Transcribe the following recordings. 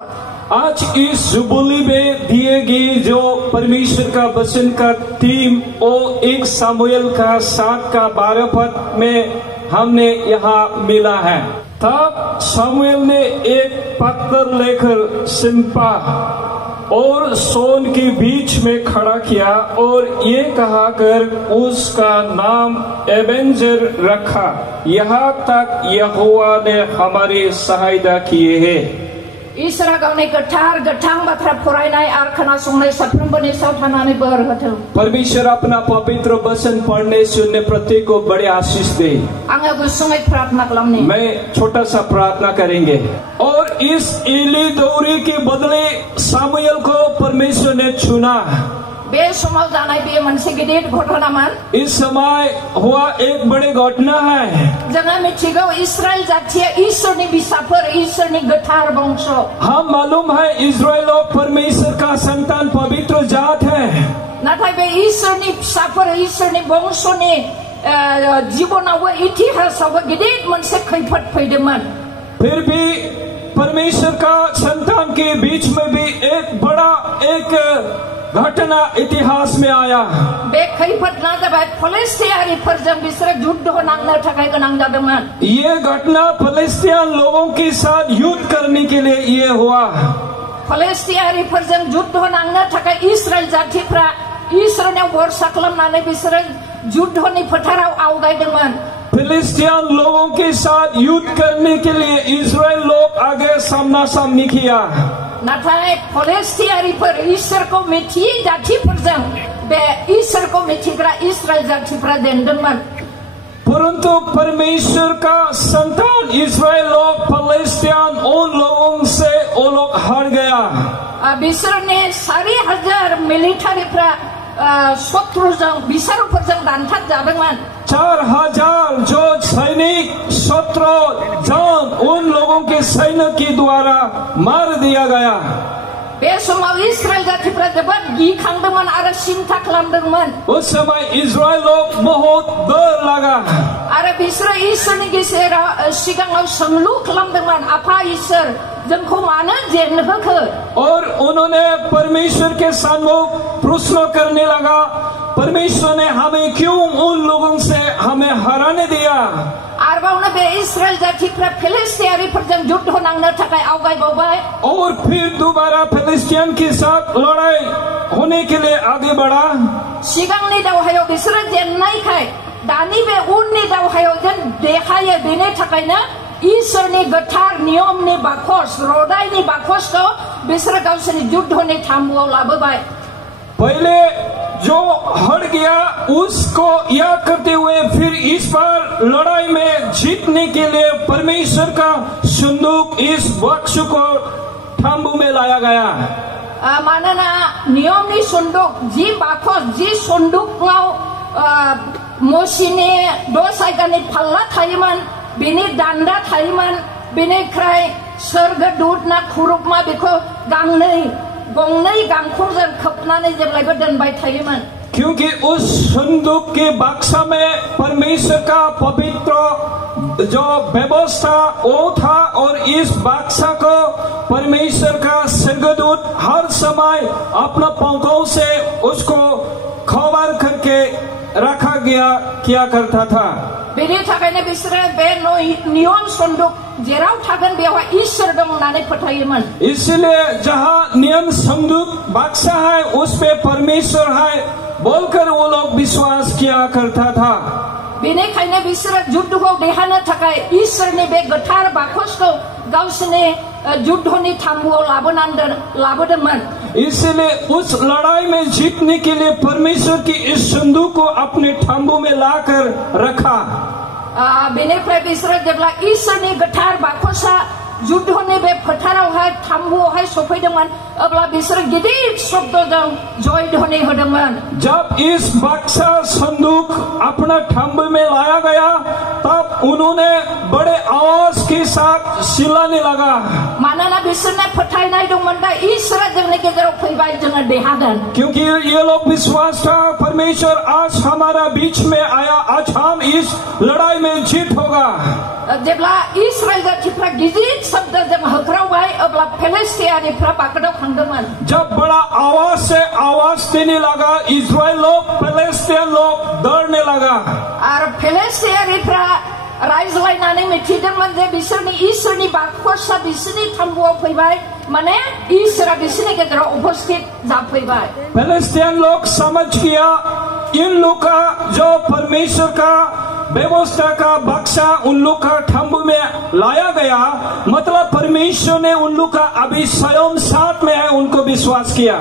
आज इस जुबली में दिए गए जो परमेश्वर का वचन का थीम वो 1 सामुएल का 7 का 12 पद में हमने यहाँ मिला है। तब सामुएल ने एक पत्थर लेकर सिंपा और सोन के बीच में खड़ा किया और ये कहा कर उसका नाम एबेंजर रखा, यहाँ तक यहोवा ने हमारी सहायता किए है। इसरा गावनि गोथार गोथां बाथ्रा फरायनाय आरो खोनासंनाय साफ्रोमबोनि सायाव थानानै बोर होथों। परमेश्वर अपना पवित्र वचन पढ़ने सुनने प्रत्येक को बड़े आशीष दे। आङो गुसुङै प्रार्थना खालामनि। मैं छोटा सा प्रार्थना करेंगे। और इस एली दौरे के बदले सामुएल को परमेश्वर ने चुना। बे समाव जानाय बे मोनसे गिदिर घटनामोन। इस समय हुआ एक बड़े घटना है। जोङो मिथिगौ इस्राएल जातिया ईश्वरनि बिसाफोर, ईश्वरनि गोथार वंश। हम मालूम है इस्राएल लोग परमेश्वर का संतान पवित्र जात है। नाथाय बे ईश्वरनि फिसाफोर, ईश्वरनि वंशनि जीवनावबो इतिहासावबो गिदिर मोनसे खैफोद फैदोंमोन। फिर भी परमेश्वर का संतान के बीच में भी एक बड़ा एक घटना इतिहास में आया। बे खैफोदआ जाबाय फिलिस्तीयारिफोरजों बिसोरो युद्ध नांनो थाखाय गोनां जादोंमोन। ये घटना फिलिस्तीन लोगों के साथ युद्ध करने के लिए ये हुआ। फिलिस्तीयारिफोरजों युद्ध नांनो थाखाय इस्राएल जातिफ्रा ईश्वरनियाव भरसा खालामनानै बिसोरो युद्धनि फोथाराव आवगायदोंमोन। फिलिस्तीन लोगों के साथ युद्ध करने के लिए इस्राएल लोग आगे सामना सामनी किया। नाथाय फिलिस्तीयारिफोर ईश्वरखौ मिथियै जातिफोरजों बे ईश्वरखौ मिथिग्रा इस्राएल जातिफ्रा जेनदोंमोन। परंतु परमेश्वर का संतान इस्राएल लोग फिलिस्तीन उन लोगों से वो लोग हार गया। बिसोरनि 4,000 मिलिटारिफ्रा शत्रुजों बिसोरफोरजों दानथार जादोंमोन। 4,000 जो सैनिक शत्रु जान उन लोगों के सैन्य के द्वारा मार दिया गया। बे समाव इस्राएल जातिफ्रा जोबोद गिखांदोंमोन आरो सिन्था खालामदोंमोन। उस समय इस्राएल लोग बहुत डर लगा आरो बिसोरो ईश्वरनि गेजेराव सिगाङाव सोंलु खालामदोंमोन, आफा ईश्वर जोंखौ मानो जेनहोखो? और उन्होंने परमेश्वर के सम्मुख प्रश्न करने लगा, परमेश्वर ने हमें क्यों उन लोगों से हमें हराने दिया? आरोबावनो बे इस्राएल जातिफ्रा फिलिस्तीयारिफोरजों युद्ध नांनो थाखाय आवगायबावबाय। और फिर दोबारा फिलिस्तीन के साथ लड़ाई होने के लिए आगे बढ़ा। सिगांनि दावहायाव बिसोरो जेननायखाय दानि बे उननि दावहायाव जेन देरहायो बेनि थाखायनो ईश्वरनि गोथार नियमनि बाखस, रदायनि बाखसखौ बिसोरो गावसोरनि युद्धनि थाम्बुआव लाबोबाय। पहले जो हट गया उसको याद करते हुए फिर इस बार लड़ाई में जीतने के लिए परमेश्वर का संदूक इस वक्ष को थाम्बू में लाया गया। मानोना नियमनि सन्दुक जि बाखस जि सन्दुकआव मोसिनि 10 जायगानि फाल्ला थायोमोन, बिनि दान्दा थायोमोन, बिनिफ्राय सोरगोदूतना खुरुबमा बेखौ गंनै गांखंजों खोबनानै जेब्लायबो दोनबाय थायोमोन। क्योंकि उस संदूक के बक्सा में परमेश्वर का पवित्र जो व्यवस्था वो था और इस बक्सा को परमेश्वर का स्वर्गदूत हर समय अपना पंखों से उसको कवर करके रखा गया किया करता था। बेनि थाखायनो बिसोरो बे नियम सन्दुक जेराव थागोन बेवहाय ईश्वर दं होननानै फोथायोमोन। इसलिए जहाँ नियम संदूक बक्सा है उस पे परमेश्वर है बोलकर वो लोग विश्वास किया करता था। बेनिखायनो बिसोरो युद्धखौ देरहानो थाखाय ईश्वरनि बे गोथार बाखसखौ गावसोरनि युद्धनि थाम्बुआव लाबोदोंमोन। इसलिए उस लड़ाई में जीतने के लिए परमेश्वर की इस संदूक को अपने थाम्बू में लाकर रखा। बेनिफ्राय बिसोरो जेब्ला ईश्वरनि गोथार बाखसआ युद्धनि बे फोथारावहाय थाम्बुआवहाय सफैदोंमोन अब्ला बिसोरो गिदिर शब्दजों जय ध्वनि होदोंमोन। जब इस बक्सा संदूक अपना थाम्बू में लाया गया तब उन्होंने बड़े आवाज के साथ चिल्लाने लगा। मानोना बिसोरनो फोथायनाय दंमोन दा ईश्वरा जोंनि गेजेराव फैबाय, जोङो देरहागोन। क्योंकि ये लोग विश्वास था परमेश्वर आज हमारा बीच में आया, आज हम इस लड़ाई में जीत होगा। जेब्ला इस्राएल जातिफ्रा गिदिर शब्दजों होख्रावबाय अब्ला फिलिस्टियानिफ्रा बागदाव खांदोंमोन। जब बड़ा आवाज से आवाज देने लगा इस्राएल लोग, फिलिस्तीन लोग डरने लगा। और फिलिस्टियानिफ्रा रायज्लायनानै मिथिदोंमोन जे बिसोरनि इसोरनि बाकवासा बिसोरनि थाम्बुआव फैबाय, माने ईश्वरा बिसोरनि गेजेराव उपस्थित जाफैबाय। फिलिस्तीन लोग समझ गया इन लोग का जो परमेश्वर का व्यवस्था का बक्सा उन लोग का तंबू में लाया गया, मतलब परमेश्वर ने उन लोग का अभी स्वयं साथ में है, उनको विश्वास किया।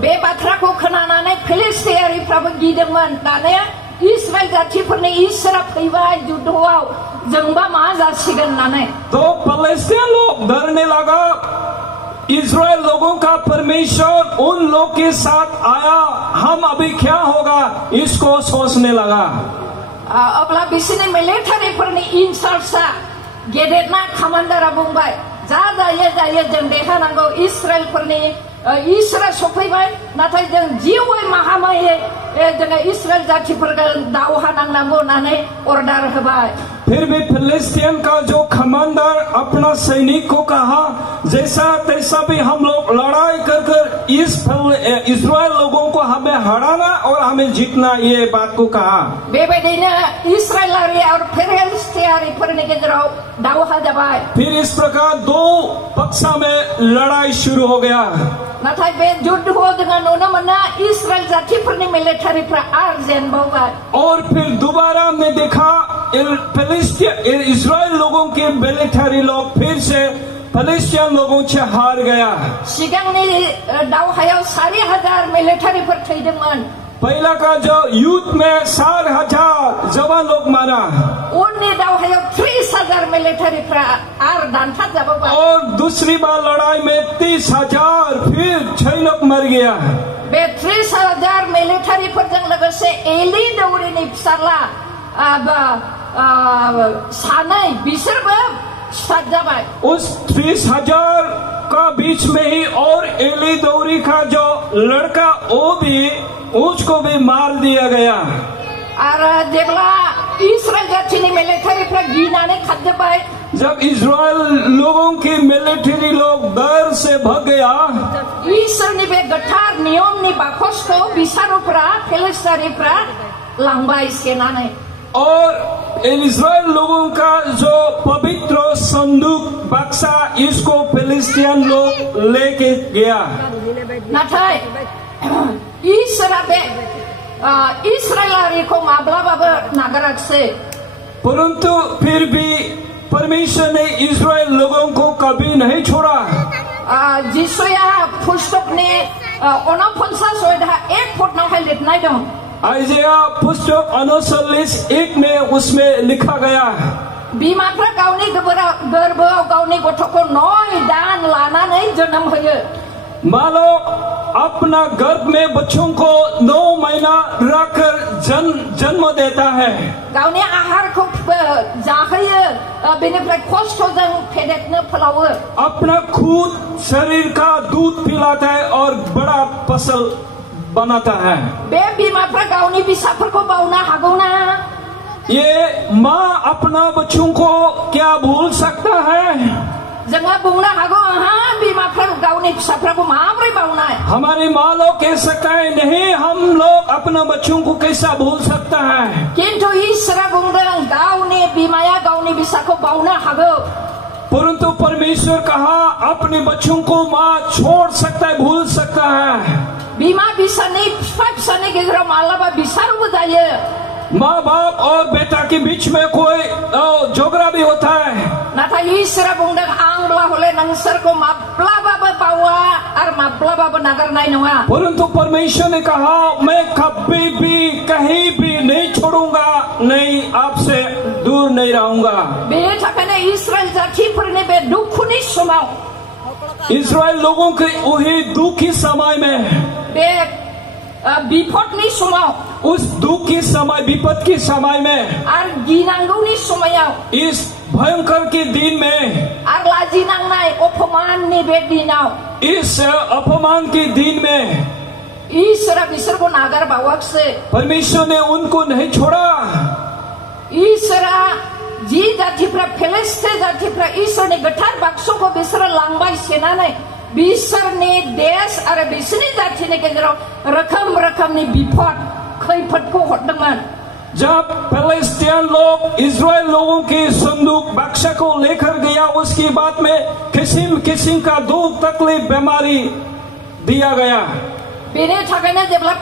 बे बाथ्राखौ खोनानानै फिलिस्टियारिफ्राबो गिदोंमोन, दाने इस्राएल जातिफोरनि ईश्वरा फैबाय जुद्धआव, जोंबा मा जासिगोन होननानै। तो फिलिस्तीन लोग डरने लगा। इस्राएल लोगों का परमेश्वर उन लोग के साथ आया, हम अभी क्या होगा इसको सोचने लगा। अब्ला बिसोरनि मिलिटारिफोरनि इनचार्जआ गेदेरना कमान्डारा बुंबाय, जा जायो जों देरहानांगौ, इस्राएलफोरनि ईश्वरा सफैबाय, नाथाय जों जिउयै माहामैयै जोङो इस्राएल जातिफोरजों दावहा नांनांगौ होननानै अर्डार होबाय। फिर भी फिलिस्तीन का जो कमांडर अपना सैनिक को कहा, जैसा तैसा भी हम लोग लड़ाई कर इस इस्राएल लोगों को हमें हराना और हमें जीतना, ये बात को कहा। बेबायदिनो इस्राएलारि और फिलिस्टियारिफोरनि गेजेराव दावहा जाबाय। फिर इस प्रकार दो पक्षा में लड़ाई शुरू हो गया। नाथाय बे जुद्धखौ जोङो नुनो मोनो इस्राएल जातिफोरनि मिलिटारिफ्रा आरो जेनबावबाय। और फिर दोबारा हमने देखा इस्राएल लोगों के मिलिट्री लोग फिर से फिलिस्तीन लोगों से हार गया। सिगांनि दावहायाव 4,000 मिलिटारिफोर थैदोंमोन। पहला का जो युद्ध में 4,000 जवान लोग मारा। उननि दावहायाव 30,000 मिलिटारिफ्रा आरो दानथार जाबावबाय। और दूसरी बार लड़ाई में 30,000 फिर 6 लोग मर गया। बे 30,000 मिलिटारिफोरजों लोगोसे एली दौरिनि फिसाला सानै बिसोरबो साथ जाबाय। उस 30,000 का बीच में ही और एली दौरी का जो लड़का वो भी उसको भी मार दिया गया। और जेब्ला इस्राएल जातिनि मिलिटारिफ्रा गिनानै खारजोब्बाय, जब इस्राएल लोगों के मिलिट्री लोग डर से भाग गया, ईश्वरनि बे गोथार नियमनि बाकसखौ बिसारुफ्रा फिलिस्टियारिफ्रा लांबाय सेनानै। और इस्राएल लोगों का जो पवित्र संदूक बक्सा इसको फिलिस्तीन लोग लेके गया। नाथाय ईश्वरा बे इस्राएलारिखौ माब्लाबाबो नागाराखिसै। परंतु फिर भी परमेश्वर ने इस्राएल लोगों को कभी नहीं छोड़ा। जिसुया पुस्तकनि 49:1 फुटनावहाय लिरनाय दं। आइजिया पुस्तक 39:1 में उसमें लिखा गया, बिमाफ्रा गावनि गोरबोआव गावनि गथ'खौ 9 दान लानानै जोनोम होयो। मालो अपना गर्भ में बच्चों को 9 महीना रखकर जन्म देता है। गावनि आहारखौ जाहोयो, बेनिफ्राय खस्थ'जों फेदेरनो फोलावो। अपना खुद शरीर का दूध पिलाता है और बड़ा फसल बनाता है। बे बिमाफ्रा गावनि फिसाफोरखौ बावनो हागौना? ये माँ अपना बच्चों को क्या भूल सकता है? जोङो बुंनो हागौ, हाँ बिमाफ्रा गावनि फिसाफोरखौ माबोरै बावनाय? हमारी माँ लोग कह सकता है, नहीं हम लोग अपने बच्चों को कैसा भूल सकता है। किंतु ईश्वरा बुंदों गावनि बिमाया गावनि फिसाखौ बावनो हागौ। परंतु परमेश्वर कहा अपने बच्चों को माँ छोड़ सकता है, भूल सकता है। बिमा फिसानि फिफा फिसानि गेजेराव माब्लाबा बिसारबो जायो। माँ बाप और बेटा के बीच में कोई झगड़ा भी होता है। नाथाय ईश्वरा बुंदों आंब्ला हले नोंसोरखौ माब्लाबाबो बावा आरो माब्लाबाबो नागारनाय नङा। परंतु परमेश्वर ने कहा मैं कभी भी कहीं भी नहीं छोड़ूंगा, नहीं आपसे दूर नहीं रहूंगा। बेनि थाखायनो इस्राएल जातिफोरनि बे दुखुनि समाव, इस्राएल लोगों के वही दुख के समय में, बे विपदनि समाव, उस दुख के समय, विपद के समय में, आरो गिनांगौनि समायाव, इस भयंकर के दिन में, आरो लाजिनांनाय अपमाननि बे दिनाव, इस अपमान के दिन में ईश्वरा बिसोरखौ नागारबावाखिसै। परमेश्वर ने उनको नहीं छोड़ा। ईश्वरा जि जातिफ्रा फिलिस्तीन जातिफ्रा इसोरनि गोथार बाक्सखौ बिसोरो लांबाय सेनानै बिसोरनि देश आरो बिसोरनि जातिनि गेजेराव रोखोम रोखोमनि बिपद खैफोदखौ हरदोंमोन। जब फिलिस्तीन लोग इजराइल लोगों के संदूक बक्सा को लेकर गया, उसकी बाद में किस्म किस्म का दुख तकलीफ बीमारी दिया गया। बेनि थाखायनो जेब्ला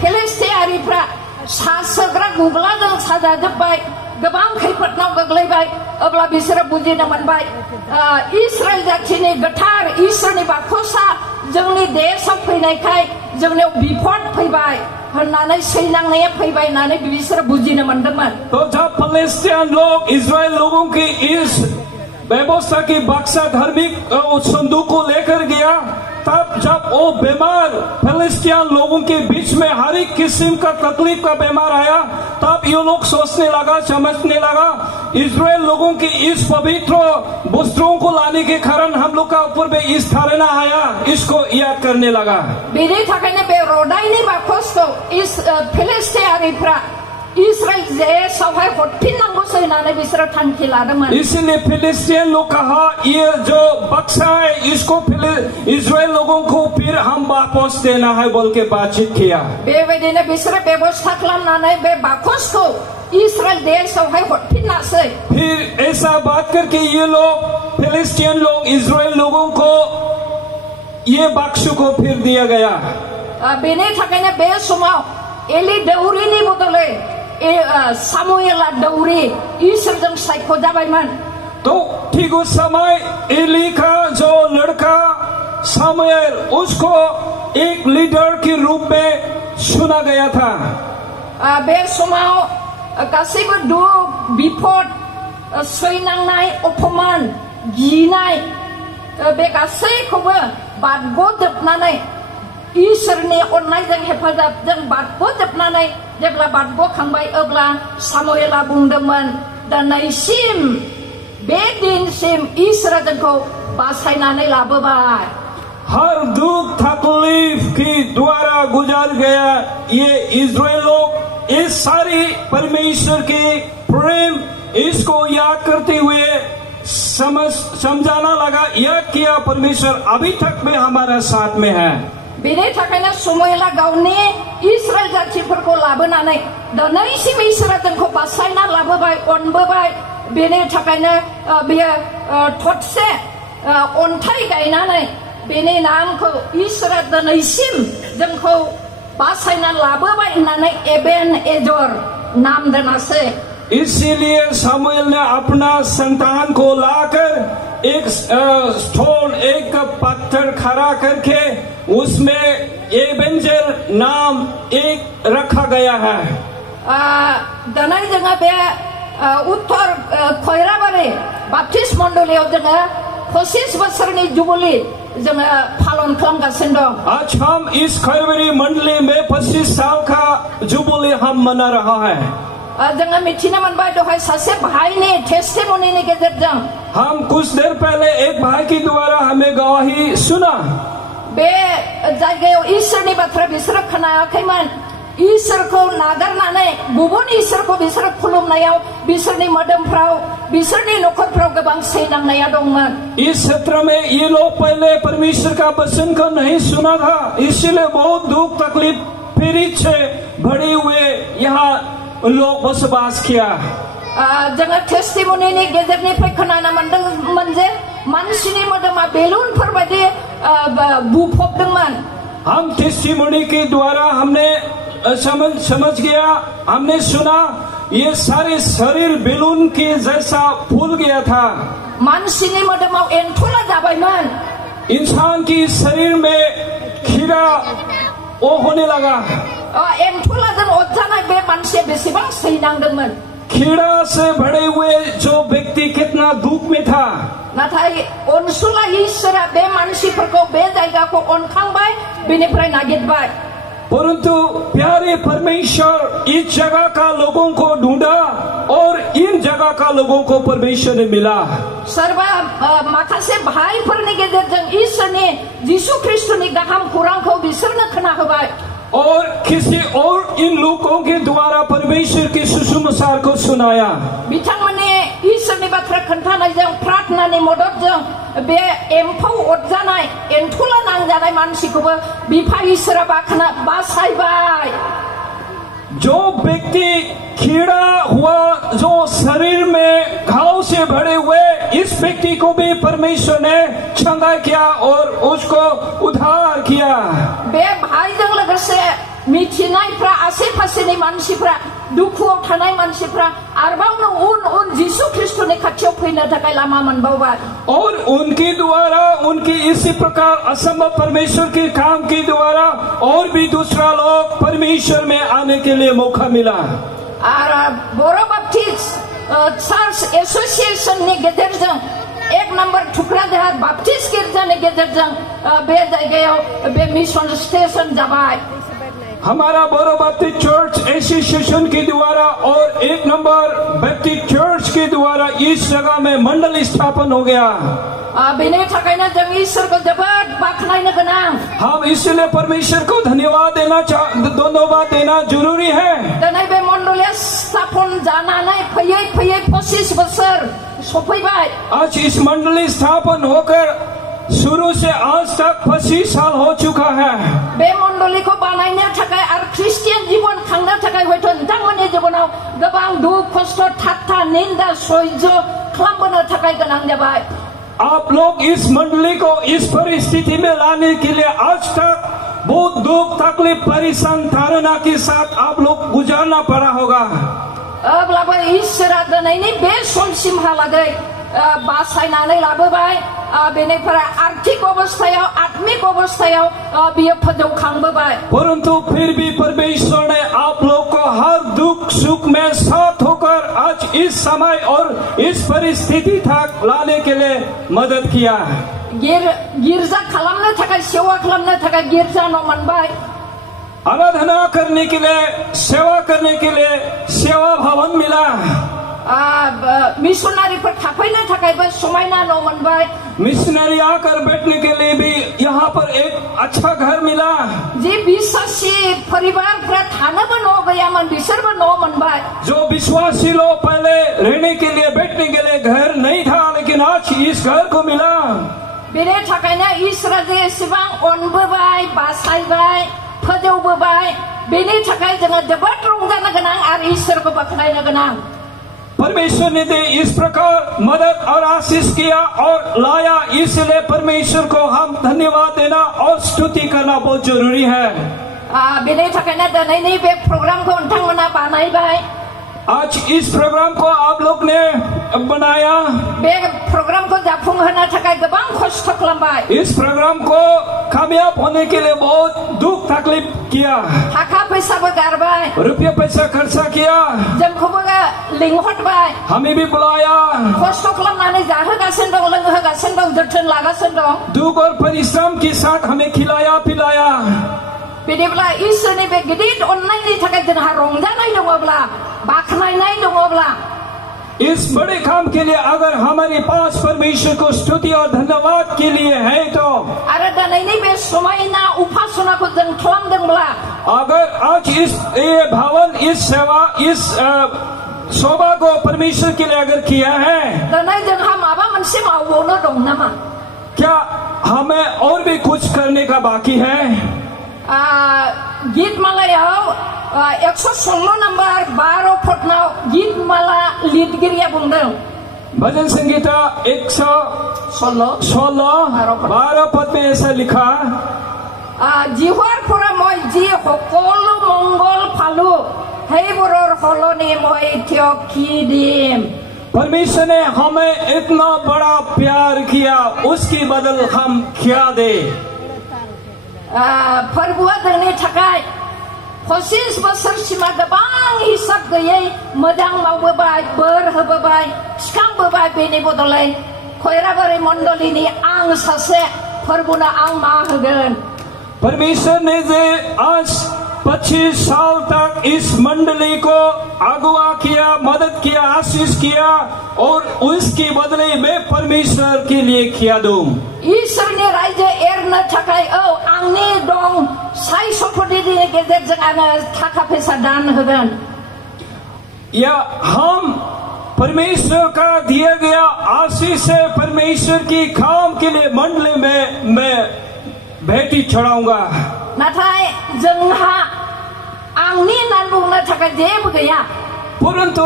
फिलिस्तीयारिफ्रा सासोग्रा गुग्लाजों साजाजोब्बाय, गोबां खैफोदनाव गोग्लैबाय, अब्ला बिसोरो बुजिनो मोनबाय इस्राएल जातिनि गोथार इसोरनि बाखसा जोंनि देशआव फैनायखाय जोंनियाव बिपद फैबाय होननानै सैनांनाया फैबाय होननानै बिसोरो बुजिनो मोनदोंमोन। तो जब फिलिस्तीन लोग इजराइल लोगों की इस व्यवस्था की बक्सा धार्मिक संदूक को लेकर गया, तब जब वो बीमार फिलिस्तीन लोगों के बीच में हर एक किस्म का तकलीफ का बीमार आया, तब ये लोग सोचने लगा, समझने लगा इजराइल लोगों की इस पवित्र वस्त्रों को लाने के कारण हम लोग का ऊपर में इस धारणा आया, इसको याद करने लगा। बेनि थाखायनो बे रडाइनि बाखसखौ इस फिलिस्तीयारिफ्रा इस्राएल देशआवहाय हरफिननांगौसो होननानै बिसोरो थांखि लादोंमोन। इसलिए फिलिस्तीन लोग कहा ये जो बक्सा है इसको इजराइल लोगों को फिर हम वापस देना है बोल के बातचीत किया। बेबायदिनो बिसोरो बेबस्था खालामनानै बे बाखसखौ इस्राएल देशआवहाय हरफिनासै। फिर ऐसा बात करके ये लोग फिलिस्तीन लोग इजराइल लोगों को ये बक्स को फिर दिया गया। बेनि थाखायनो बे समाव एली दौरिनि बदलै सामुएला दौरी ईश्वरजों सायख'जाबायमोन। तो ठीक उस समय एली का जो लड़का सामुएल, उसको एक लीडर के रूप में चुना गया था। बे समाव गासैबो दुख बिपद सैनांनाय अपमान गिनाय बे गासैखौबो बारग'जोबनानै इसोरनि अननायजों हेफाजाबजों बारग'जोबनानै जेब्ला बारग'खांबाय अब्ला सामुएला बुंदोंमोन दिनैसिम बे दिनसिम इसोरा जोंखौ बासायनानै लाबोबाय। हर दुख तकलीफ के द्वारा गुजर गया ये इजराइल लोग, इस सारी परमेश्वर के प्रेम इसको याद करते हुए समझाना लगा, याद किया परमेश्वर अभी तक में हमारा साथ में है। बेनि थाखायनो सामुएला गावनि इस्राएल जातिफोरखौ लाबोनानै दिनैसिम इसोरा जोंखौ बासायना लाबोबाय, अनबोबाय। बेनि थाखायनो बियो थरसे अन्थाइ गायनानै बेनि नामखौ इसोरा दिनैसिम जोंखौ बासायना लाबोबाय होननानै एबेन एजर नाम दोनासै। इसीलिए सामुएल ने अपना संतान को लाकर एक स्टोन, एक पत्थर खड़ा करके उसमें एबेंजर नाम एक रखा गया है। दिनै जोङो बे उत्तर खैराबारि बाप्टिस्ट मण्डलीयाव जोङो 25 बोसोरनि जुबली जोङो पालन खालामगासिनो दं। आज हम इस खैराबारि मंडली में 25 साल का जुबली हम मना रहा है। जोङो मिथिनो मोनबाय दहाय सासे भाईनि टेस्टिमनीनि गेजेरजों, हम कुछ देर पहले एक भाई के द्वारा हमें गवाही सुना। बे जायगायाव इसोरनि बाथ्रा बिसोरो खोनायाखैमोन। इसोरखौ नागारनानै गुबुन इसोरखौ बिसोरो खुलुमनायाव बिसोरनि मोदोमफ्राव बिसोरनि नखरफ्राव गोबां सैनांनाया दंमोन। इस सत्र में ये लोग पहले परमेश्वर का वचन को नहीं सुना था, इसलिए बहुत दुख तकलीफ पीड़ित से भरे हुए यहाँ लोग बसबास किया। जोङो टेस्टिमनीनि गेजेरनिफ्राय खोनानो मोनदोंमोन जे मानसिनि मोदोमा बेलुनफोर बायदि बुफबदोंमन। हम टेस्टिमनी के द्वारा हमने समझ गया, हमने सुना ये सारे शरीर बेलून के जैसा फूल गया था। मानसिनि मोदोमाव एम्फौला जाबायमोन। इंसान की शरीर में कीड़ा वो होने लगा। एम्फौलाजों अरजानाय बे मानसिया बेसेबां सैनांदोंमोन। कीड़ा से भरे हुए जो व्यक्ति कितना दुख में था। नाथाय अनसुला इसोरा बे मानसिफोरखौ बे जायगाखौ अनखांबाय, बेनिफ्राय नागिरबाय। परंतु प्यारे परमेश्वर इस जगह का लोगों को ढूंढा और इन जगह का लोगों को परमेश्वर ने मिला। सोरबा माखासे भाईफोरनि गेजेरजों इसोरनि जिसु ख्रिस्टनि गाहाम खौरांखौ बिसोरनो खोनाहोबाय। और किसी और इन लोगों के द्वारा परमेश्वर के सुसमाचार को सुनाया। बिथांमोननि इसोरनि बाथ्रा खोन्थानायजों प्रार्थनानि मददजों बे एम्फौ अरजानाय एन्थुला नांजानाय मानसिखौबो बिफा इसोरा बासायबाय। जो व्यक्ति कीड़ा हुआ, जो शरीर में घाव से भरे हुए, इस व्यक्ति को भी परमेश्वर ने चंगा किया और उसको उद्धार किया। बे भाईजों लोगोसे मिथिनायफ्रा आसे फासेनि मानसिफ्रा दुखुआव थानाय मानसिफ्रा आरोबाव उन जिसु ख्रिस्टनि खाथियाव फैनो थाखाय लामा मोनबावबाय। और उनके द्वारा, उनकी इसी प्रकार असंभव परमेश्वर के काम के द्वारा और भी दूसरा लोग परमेश्वर में आने के लिए मौका मिला। और बर' बाप्टिस्ट चार्च एसोसिएशननि गेजेरजों 1 नम्बर थुक्राझार बाप्टिस्ट गिर्जानि गेजेरजों बे जायगायाव बे मिशन स्टेशन जाबाय। हमारा बोरो बैप्टिस्ट चर्च एसोसिएशन के द्वारा और 1 नंबर बैप्टिस्ट चर्च के द्वारा इस जगह में मंडल स्थापन हो गया। बेनि थाखायनो जों ईश्वरखौ जोबोद बाख्नायनो गोनां। हम इसलिए परमेश्वर को धन्यवाद देना जरूरी है। दिनै बे मण्डलिया स्थापन जानानै फैयै 25 बोसोर सफैबाय। आज इस मंडली स्थापन होकर शुरू से आज तक 25 साल हो चुका है। बे मण्डलीखौ बानायनो थाखाय आरो ख्रिस्टियान जीवन खांनो थाखाय हयथ' नोंथांमोननि जिबनाव गोबां दुख खस्थ ठाट्टा निन्दा सह्य खालामबोनो थाखाय गोनां जाबाय। आप लोग इस मंडली को इस परिस्थिति में लाने के लिए आज तक बहुत दुख तकलीफ परेशान धारणा के साथ आप लोग गुजारना पड़ा होगा। अब्लाबो ईश्वरा दिनैनि बे समसिमहालागै बासायनानै लाबोबाय। बेनिफ्राय आर्थिक अवस्थायाव आत्मिक अवस्थायाव बियो फोजौखांबोबाय। परंतु फिर भी परमेश्वर ने आप लोग को हर दुख सुख में साथ होकर आज इस समय और इस परिस्थिति तक लाने के लिए मदद किया। गिर्जा खालामनो थाखाय सेवा खालामनो थाखाय गिर्जा न' मोनबाय। आराधना करने के लिए, सेवा करने के लिए सेवा भवन मिला। मिशनारिफोर थाफैनो थाखायबो समायना न' मोनबाय। मिशनारी आकर बैठने के लिए भी यहाँ पर एक अच्छा घर मिला। जे विश्वासी परिवारफ्रा थानोबो न' गैयामोन बिसोरबो न' मोनबाय। जो विश्वासी लोग पहले रहने के लिए, बैठने के लिए घर नहीं था, लेकिन आज इस घर को मिला। बेनि थाखायनो ईश्वरा जे एसेबां अनबोबाय, बासायबाय, फोजौबोबाय, बेनि थाखाय जोङो जोबोद रंजानो गोनां आरो ईश्वरखौ बाख्नायनो गोनां। परमेश्वर ने इस प्रकार मदद और आशीष किया और लाया, इसलिए परमेश्वर को हम धन्यवाद देना और स्तुति करना बहुत जरूरी है। बेनि थाखायनो दिनैनि बे प्रोग्रामखौ नोंथांमोना बानायबाय। आज इस प्रोग्राम को आप लोग ने बनाया। बे प्रोग्रामखौ जाफुंहोनो थाखाय गोबां खस्थ' खालामबाय। इस प्रोग्राम को कामयाब होने के लिए बहुत दुख तकलीफ किया। थाखा फैसाबो गारबाय, रुपया पैसा खर्चा किया। जोंखौबो लिंहरबाय, हमें भी बुलाया। खस्थ' खालामनानै जाहोगासिनो दं, लोंहोगासिनो दं, जोथोन लागासिनो दं। दुख और परिश्रम के साथ हमें खिलाया पिलाया। बिदिब्ला ईश्वरनि बे गिदिर अननायनि थाखाय जोंहा रंजानाय दङब्ला, बाख्नायनाय दङब्ला, इस बड़े काम के लिए अगर हमारे पास परमेश्वर को स्तुति और धन्यवाद के लिए है तो, आरो दिनैनि बे समायना उपासनाखौ जों खालामदोंब्ला, अगर आज ये भवन, इस सेवा, इस शोभा को परमेश्वर के लिए अगर किया है, दिनै जोंहा माबा मोनसे मावबावनो दं नामा? क्या हमें और भी कुछ करने का बाकी है? गीतमालायाव 116 नम्बर 12 पदनाव गीतमाला लिरगिरिया बुंदों, भजन संगीता 116 12 पद में ऐसा लिखा, जिहार मैं जी सकलो मंगल फालू हेबोरर हलनी मैं थियक की दिम। परमेश्वर ने हमें इतना बड़ा प्यार किया, उसकी बदल हम क्या दे? फोरबोआ जोंनि थाखाय 25 बोसोरसिमा गोबां हिसाब गैयै मोजां मावबोबाय, बोर होबोबाय, थिखांबोबाय। बेनि बदलै खैराबारि मण्डलीनि आं सासे फोरबोनो आं मा होगोन? परमेश्वर ने जो आज 25 साल तक इस मंडली को अगुवा किया, मदद किया, आशीष किया, और उसके बदले में परमेश्वर के लिए क्या दूं? ईश्वरनि रायजो एरनो थाखाय आंनि दं साय सम्पतिनि गेजेरजों आङो थाखा फैसा दान होगोन या हम परमेश्वर का दिया गया आशीष से परमेश्वर की काम के लिए मंडली में मैं भेंट चढ़ाऊंगा नाथाय जोंहा आंनि नाम बुंनो थाखाय जेबो गैया परंतु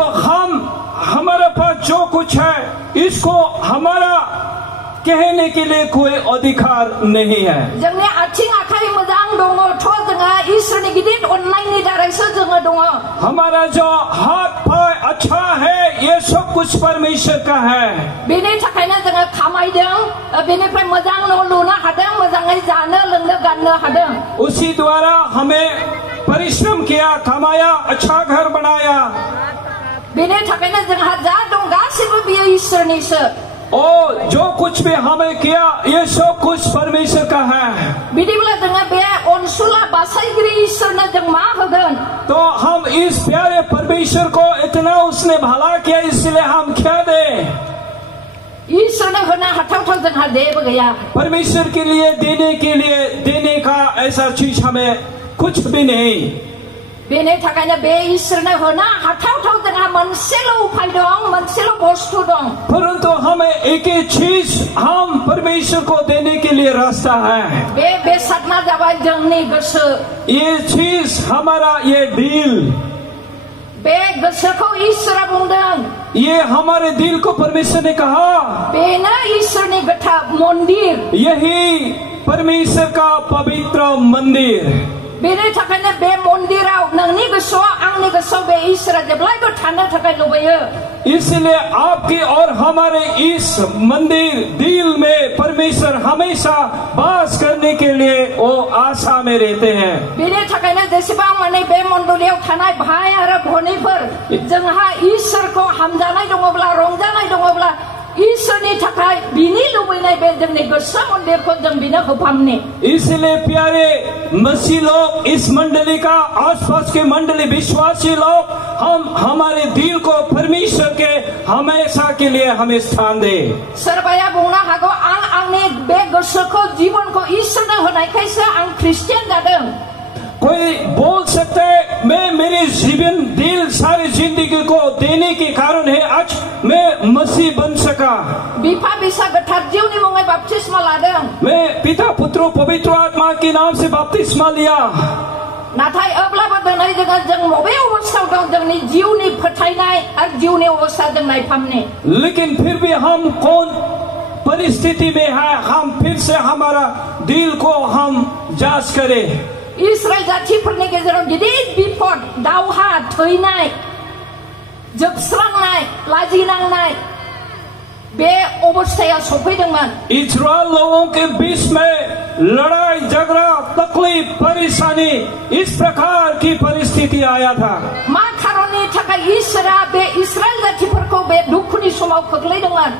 हमारे पास जो कुछ है इसको हमारा कहने के लिए कोई अधिकार नहीं है जोंनि आथिं आखाइ मोजां दङ थ' जोंहा इसोरनि गिदिर अननायनि दारैसो जोङो दङ हमारा जो हाथ पाय अच्छा है ये सब कुछ परमेश्वर का है बेनि थाखायनो जोङो खामायदों बेनिफ्राय मोजां न' लुनो हादों मोजाङै जानो लोंनो गाननो हादों उसी द्वारा हमें परिश्रम किया कमाया अच्छा घर बनाया बेनि थाखायनो जोंहा जा दं गासिबो बियो इसोरनिसो और जो कुछ भी हमें किया ये सब कुछ परमेश्वर का है बिदिब्ला जोङो बे अनसुला बासायगिरि इसोरनो जों मा होगोन तो हम इस प्यारे परमेश्वर को इतना उसने भला किया इसलिए हम क्या दें इसोरनो होनो हाथावथाव जोंहा जेबो गैया परमेश्वर के लिए देने का ऐसा चीज हमें कुछ भी नहीं बेनि थाखायनो बे इसोरनो होनो हाथावथाव जोंहा मोनसेल' उपाय दं मोनसेल' बस्तु दं परंतु हमें एक ही चीज हम परमेश्वर को देने के लिए रास्ता है बे बेसादना जाबाय जोंनि गोसो ये चीज हमारा ये दिल बे गोसोखौ इसोरा बुंदों ये हमारे दिल को परमेश्वर ने कहा बेनो इसोरनि गोथार मन्दिर यही परमेश्वर का पवित्र मंदिर बेनि थाखायनो बे मन्दिराव नोंनि गोसोआव आंनि गोसोआव बे इसोरा जेब्लायबो थानो थाखाय लुबैयो इसलिए आपकी और हमारे इस मंदिर दिल में परमेश्वर हमेशा वास करने के लिए वो आशा में रहते हैं बेनि थाखायनो जेसेबां माने बे मण्डलियाव थानाय भाइ आरो भनिफोर जोंहा इसोरखौ हामजानाय दङब्ला रंजानाय दङब्ला ईश्वरनि थाखाय बिनि लुबैनाय बे जोंनि गोसो मन्दिरखौ जों बिनो होफामनि इसलिए प्यारे मसीह लोग इस मंडली का आसपास के मंडली विश्वासी लोग हम हमारे दिल को परमेश्वर के हमेशा के लिए हमें स्थान दे सोरबाया बुंनो हागौ आं आंनि बे गोसोखौ जीवनखौ ईश्वरनो होनायखायसो आं ख्रिस्टियान जादों कोई बोल सकता है मैं मेरे जीवन दिल सारी जिंदगी को देने के कारण है आज मैं मसीह बन सका बिफा बिसा गोथार जिउनि मुङै बाप्तिस्मा लादों मैं पिता पुत्र पवित्र आत्मा के नाम से बपतिस्मा लिया नाथाय अब्लाबो दिनै जों बबे अवस्थायाव दं जोंनि जिउनि फोथायनाय आरो जिउनि अवस्था जों नायफामनि लेकिन फिर भी हम कौन परिस्थिति में है हम फिर से हमारा दिल को हम जांच करें इस्राएल जातिफोरनि गेजेराव गिदिर बिपद दावहा थैनाय जोबस्रांनाय लाजिनांनाय बे अवस्थाया सफैदोंमोन इस्राएल लोगों के बीच में लड़ाई झगड़ा तकलीफ परेशानी इस प्रकार की परिस्थिति आया था मा खारननि थाखाय इसोरा बे इस्राएल जातिफोरखौ बे दुखुनि समाव खोख्लैदोंमोन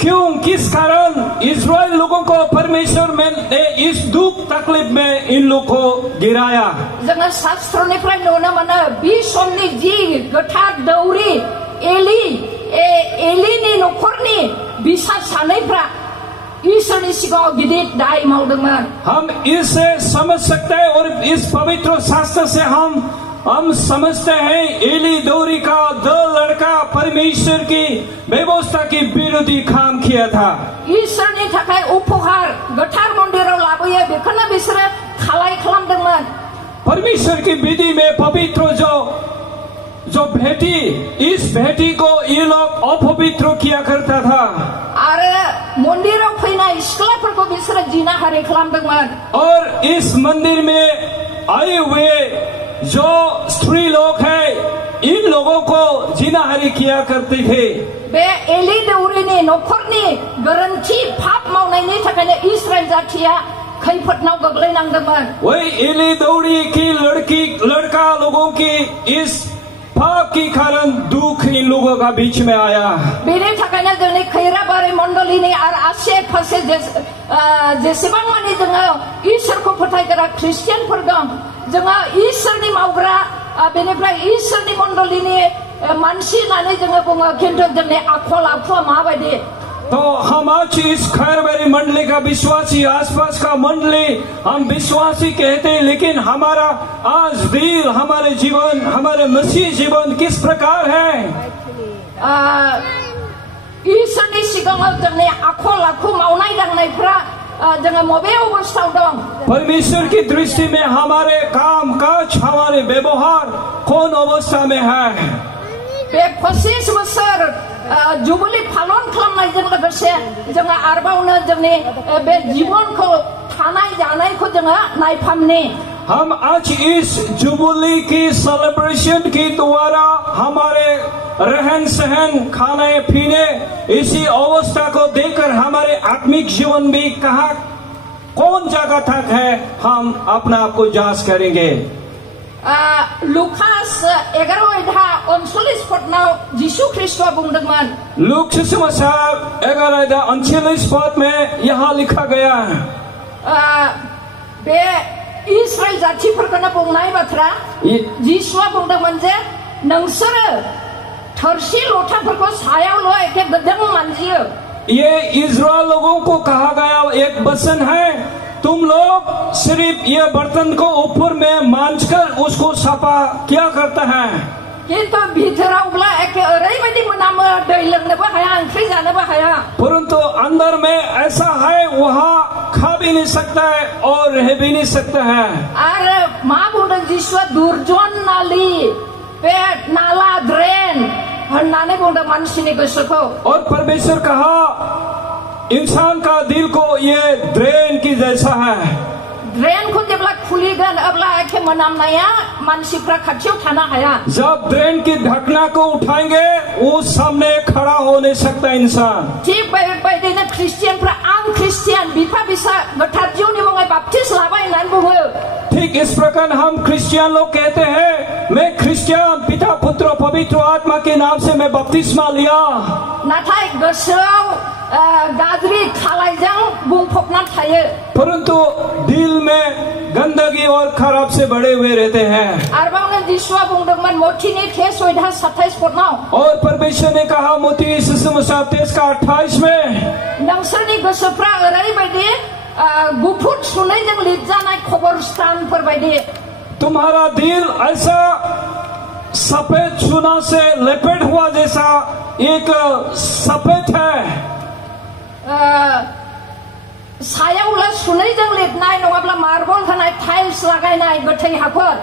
क्यों किस कारण इस्राएल लोगों को परमेश्वर ने इस दुख तकलीफ में इन लोगों को गिराया जोङो शास्त्रनिफ्राय नुनो मोनो बि समनि जि गोथार दौरि एलिनि नखरनि बिसा सानैफ्रा ईश्वरनि सिगाङाव गिदिर दाय मावदोंमोन हम इसे समझ सकते हैं और इस पवित्र शास्त्र से हम समझते हैं एली दौरी का दो लड़का परमेश्वर की व्यवस्था की विरोधी काम किया था ईश्वरनि थाखाय उपहार गोथार मन्दिराव लाबोयो बेखौनो बिसोरो खालाय खालामदोंमोन परमेश्वर की विधि में पवित्र जो भेटी इस भेटी को ये लोग अपवित्र किया करता था आरो मन्दिराव फैनाय सिख्लाफोरखौ बिसोरो जिनाहारि खालामदोंमोन और इस मंदिर में आए हुए जो स्त्री लोग हैं इन लोगों को जिनाहारि किया करते थे बे एली दौरिनि नखरनि गोरोन्थि पाप मावनायनि थाखायनो इस्राएल जातिया खैफोदनाव गोग्लैनांदोंमोन वही एली दौरी की लड़का लोगों की इस पाप के कारण दुख इन लोगों का बीच में आया बेनि थाखायनो जोंनि खैराबारि मण्डलिनि आरो आसे फारसे जेसेबां माने जोङो इसोरखौ फोथायग्रा ख्रिस्टियानफोर दं जोङो इसोरनि मावग्रा बेनिफ्राय इसोरनि मण्डलिनि मानसि होननानै जोङो बुङो खिन्थु जोंनि आखल आखुआ माबायदि तो हम आज इस खैरबरी मंडली का विश्वासी, आसपास का मंडली हम विश्वासी कहते हैं, लेकिन हमारा आज दिल, हमारे जीवन, हमारे मसीह जीवन किस प्रकार है? ईश्वरनि सिगाङाव जोंनि आखल आखु मावनाय दांनायफ्रा जोङो मबे अबस्थायाव दं? परमेश्वर की दृष्टि में हमारे काम काज, हमारे व्यवहार कौन अवस्था में है? बे 25 बोसोर जुबली पालन खालामनायजों लोगोसे जोङो आरोबावनो जोंनि बे जीवनखौ थानाय जानायखौ जोङो नायफामनि। हम आज इस जुबली की सेलिब्रेशन के द्वारा हमारे रहन सहन, खाने पीने, इसी अवस्था को देखकर हमारे आत्मिक जीवन भी कहाँ कौन जगह तक है, हम अपना आप को जांच करेंगे। लुकास 11:39 यीशु ख्रिस्टआ बुंदोंमोन। लूक सुसमाचार 11:39 में यहाँ लिखा गया है, बे इस्राएल जातिफोरखौनो बुंनाय बाथ्रा। यीशुआ बुंदोंमोन जे नोंसोरो थोरसि लथाफोरखौ सायावल' एखे गोदों मानजियो। ये इजराइल लोगों को कहा गया एक वचन है, तुम लोग सिर्फ ये बर्तन को ऊपर में मांझकर उसको साफा क्या करता है, किंतु भीतरावब्ला एखे ओरैबायदि मोनामो, दै लोंनोबो हाया, ओंख्रि जानोबो हाया। परंतु अंदर में ऐसा है, वहाँ खा भी नहीं सकता है और रह भी नहीं सकता है। आरो मा बुंदों यीशुआ? दुर्जन नाली, बे नाला ड्रेन होननानै बुंदों मानसिनि गोसोखौ। और परमेश्वर कहा इंसान का दिल को ये ड्रेन की जैसा है। ड्रेन को जेब्ला खुलिगोन अब्ला एखे मोनामनाया मानसिफ्रा खाथियाव थानो हाया। जब ड्रेन की ढकना को उठाएंगे वो सामने खड़ा हो नहीं सकता इंसान। थिग बेबायदिनो ख्रिस्टियानफ्रा आं ख्रिस्टियान, बिफा बिसा गोथार जिउनि मुङै बाप्तिस लाबाय होननानै बुङो। ठीक इस प्रकार हम क्रिश्चियन लोग कहते हैं, मैं क्रिश्चियन, पिता पुत्र पवित्र आत्मा के नाम से मैं बपतिस्मा लिया। नाथाय गोसोआव गाज्रि खालायजों बुंफबनानै थायो। परंतु दिल में गंदगी और खराब से बड़े हुए रहते हैं। आरोबावनो यीशुआ बुंदोंमोन मथिनि 23:27 और परमेश्वर ने कहा मत्ती सुसमाचार 23:28 में, नोंसोरनि गोसोफ्रा ओरैबायदि गुफुर सुनैजों लिरजानाय खबरस्तानफोर बायदि। तुम्हारा दिल ऐसा सफेद चूना से लपेट हुआ जैसा एक सफेद है। सायावल' सुनैजों लिरनाय नङाब्ला मार्बल होनाय टाइल्स लागायनाय गोथै हाफोर,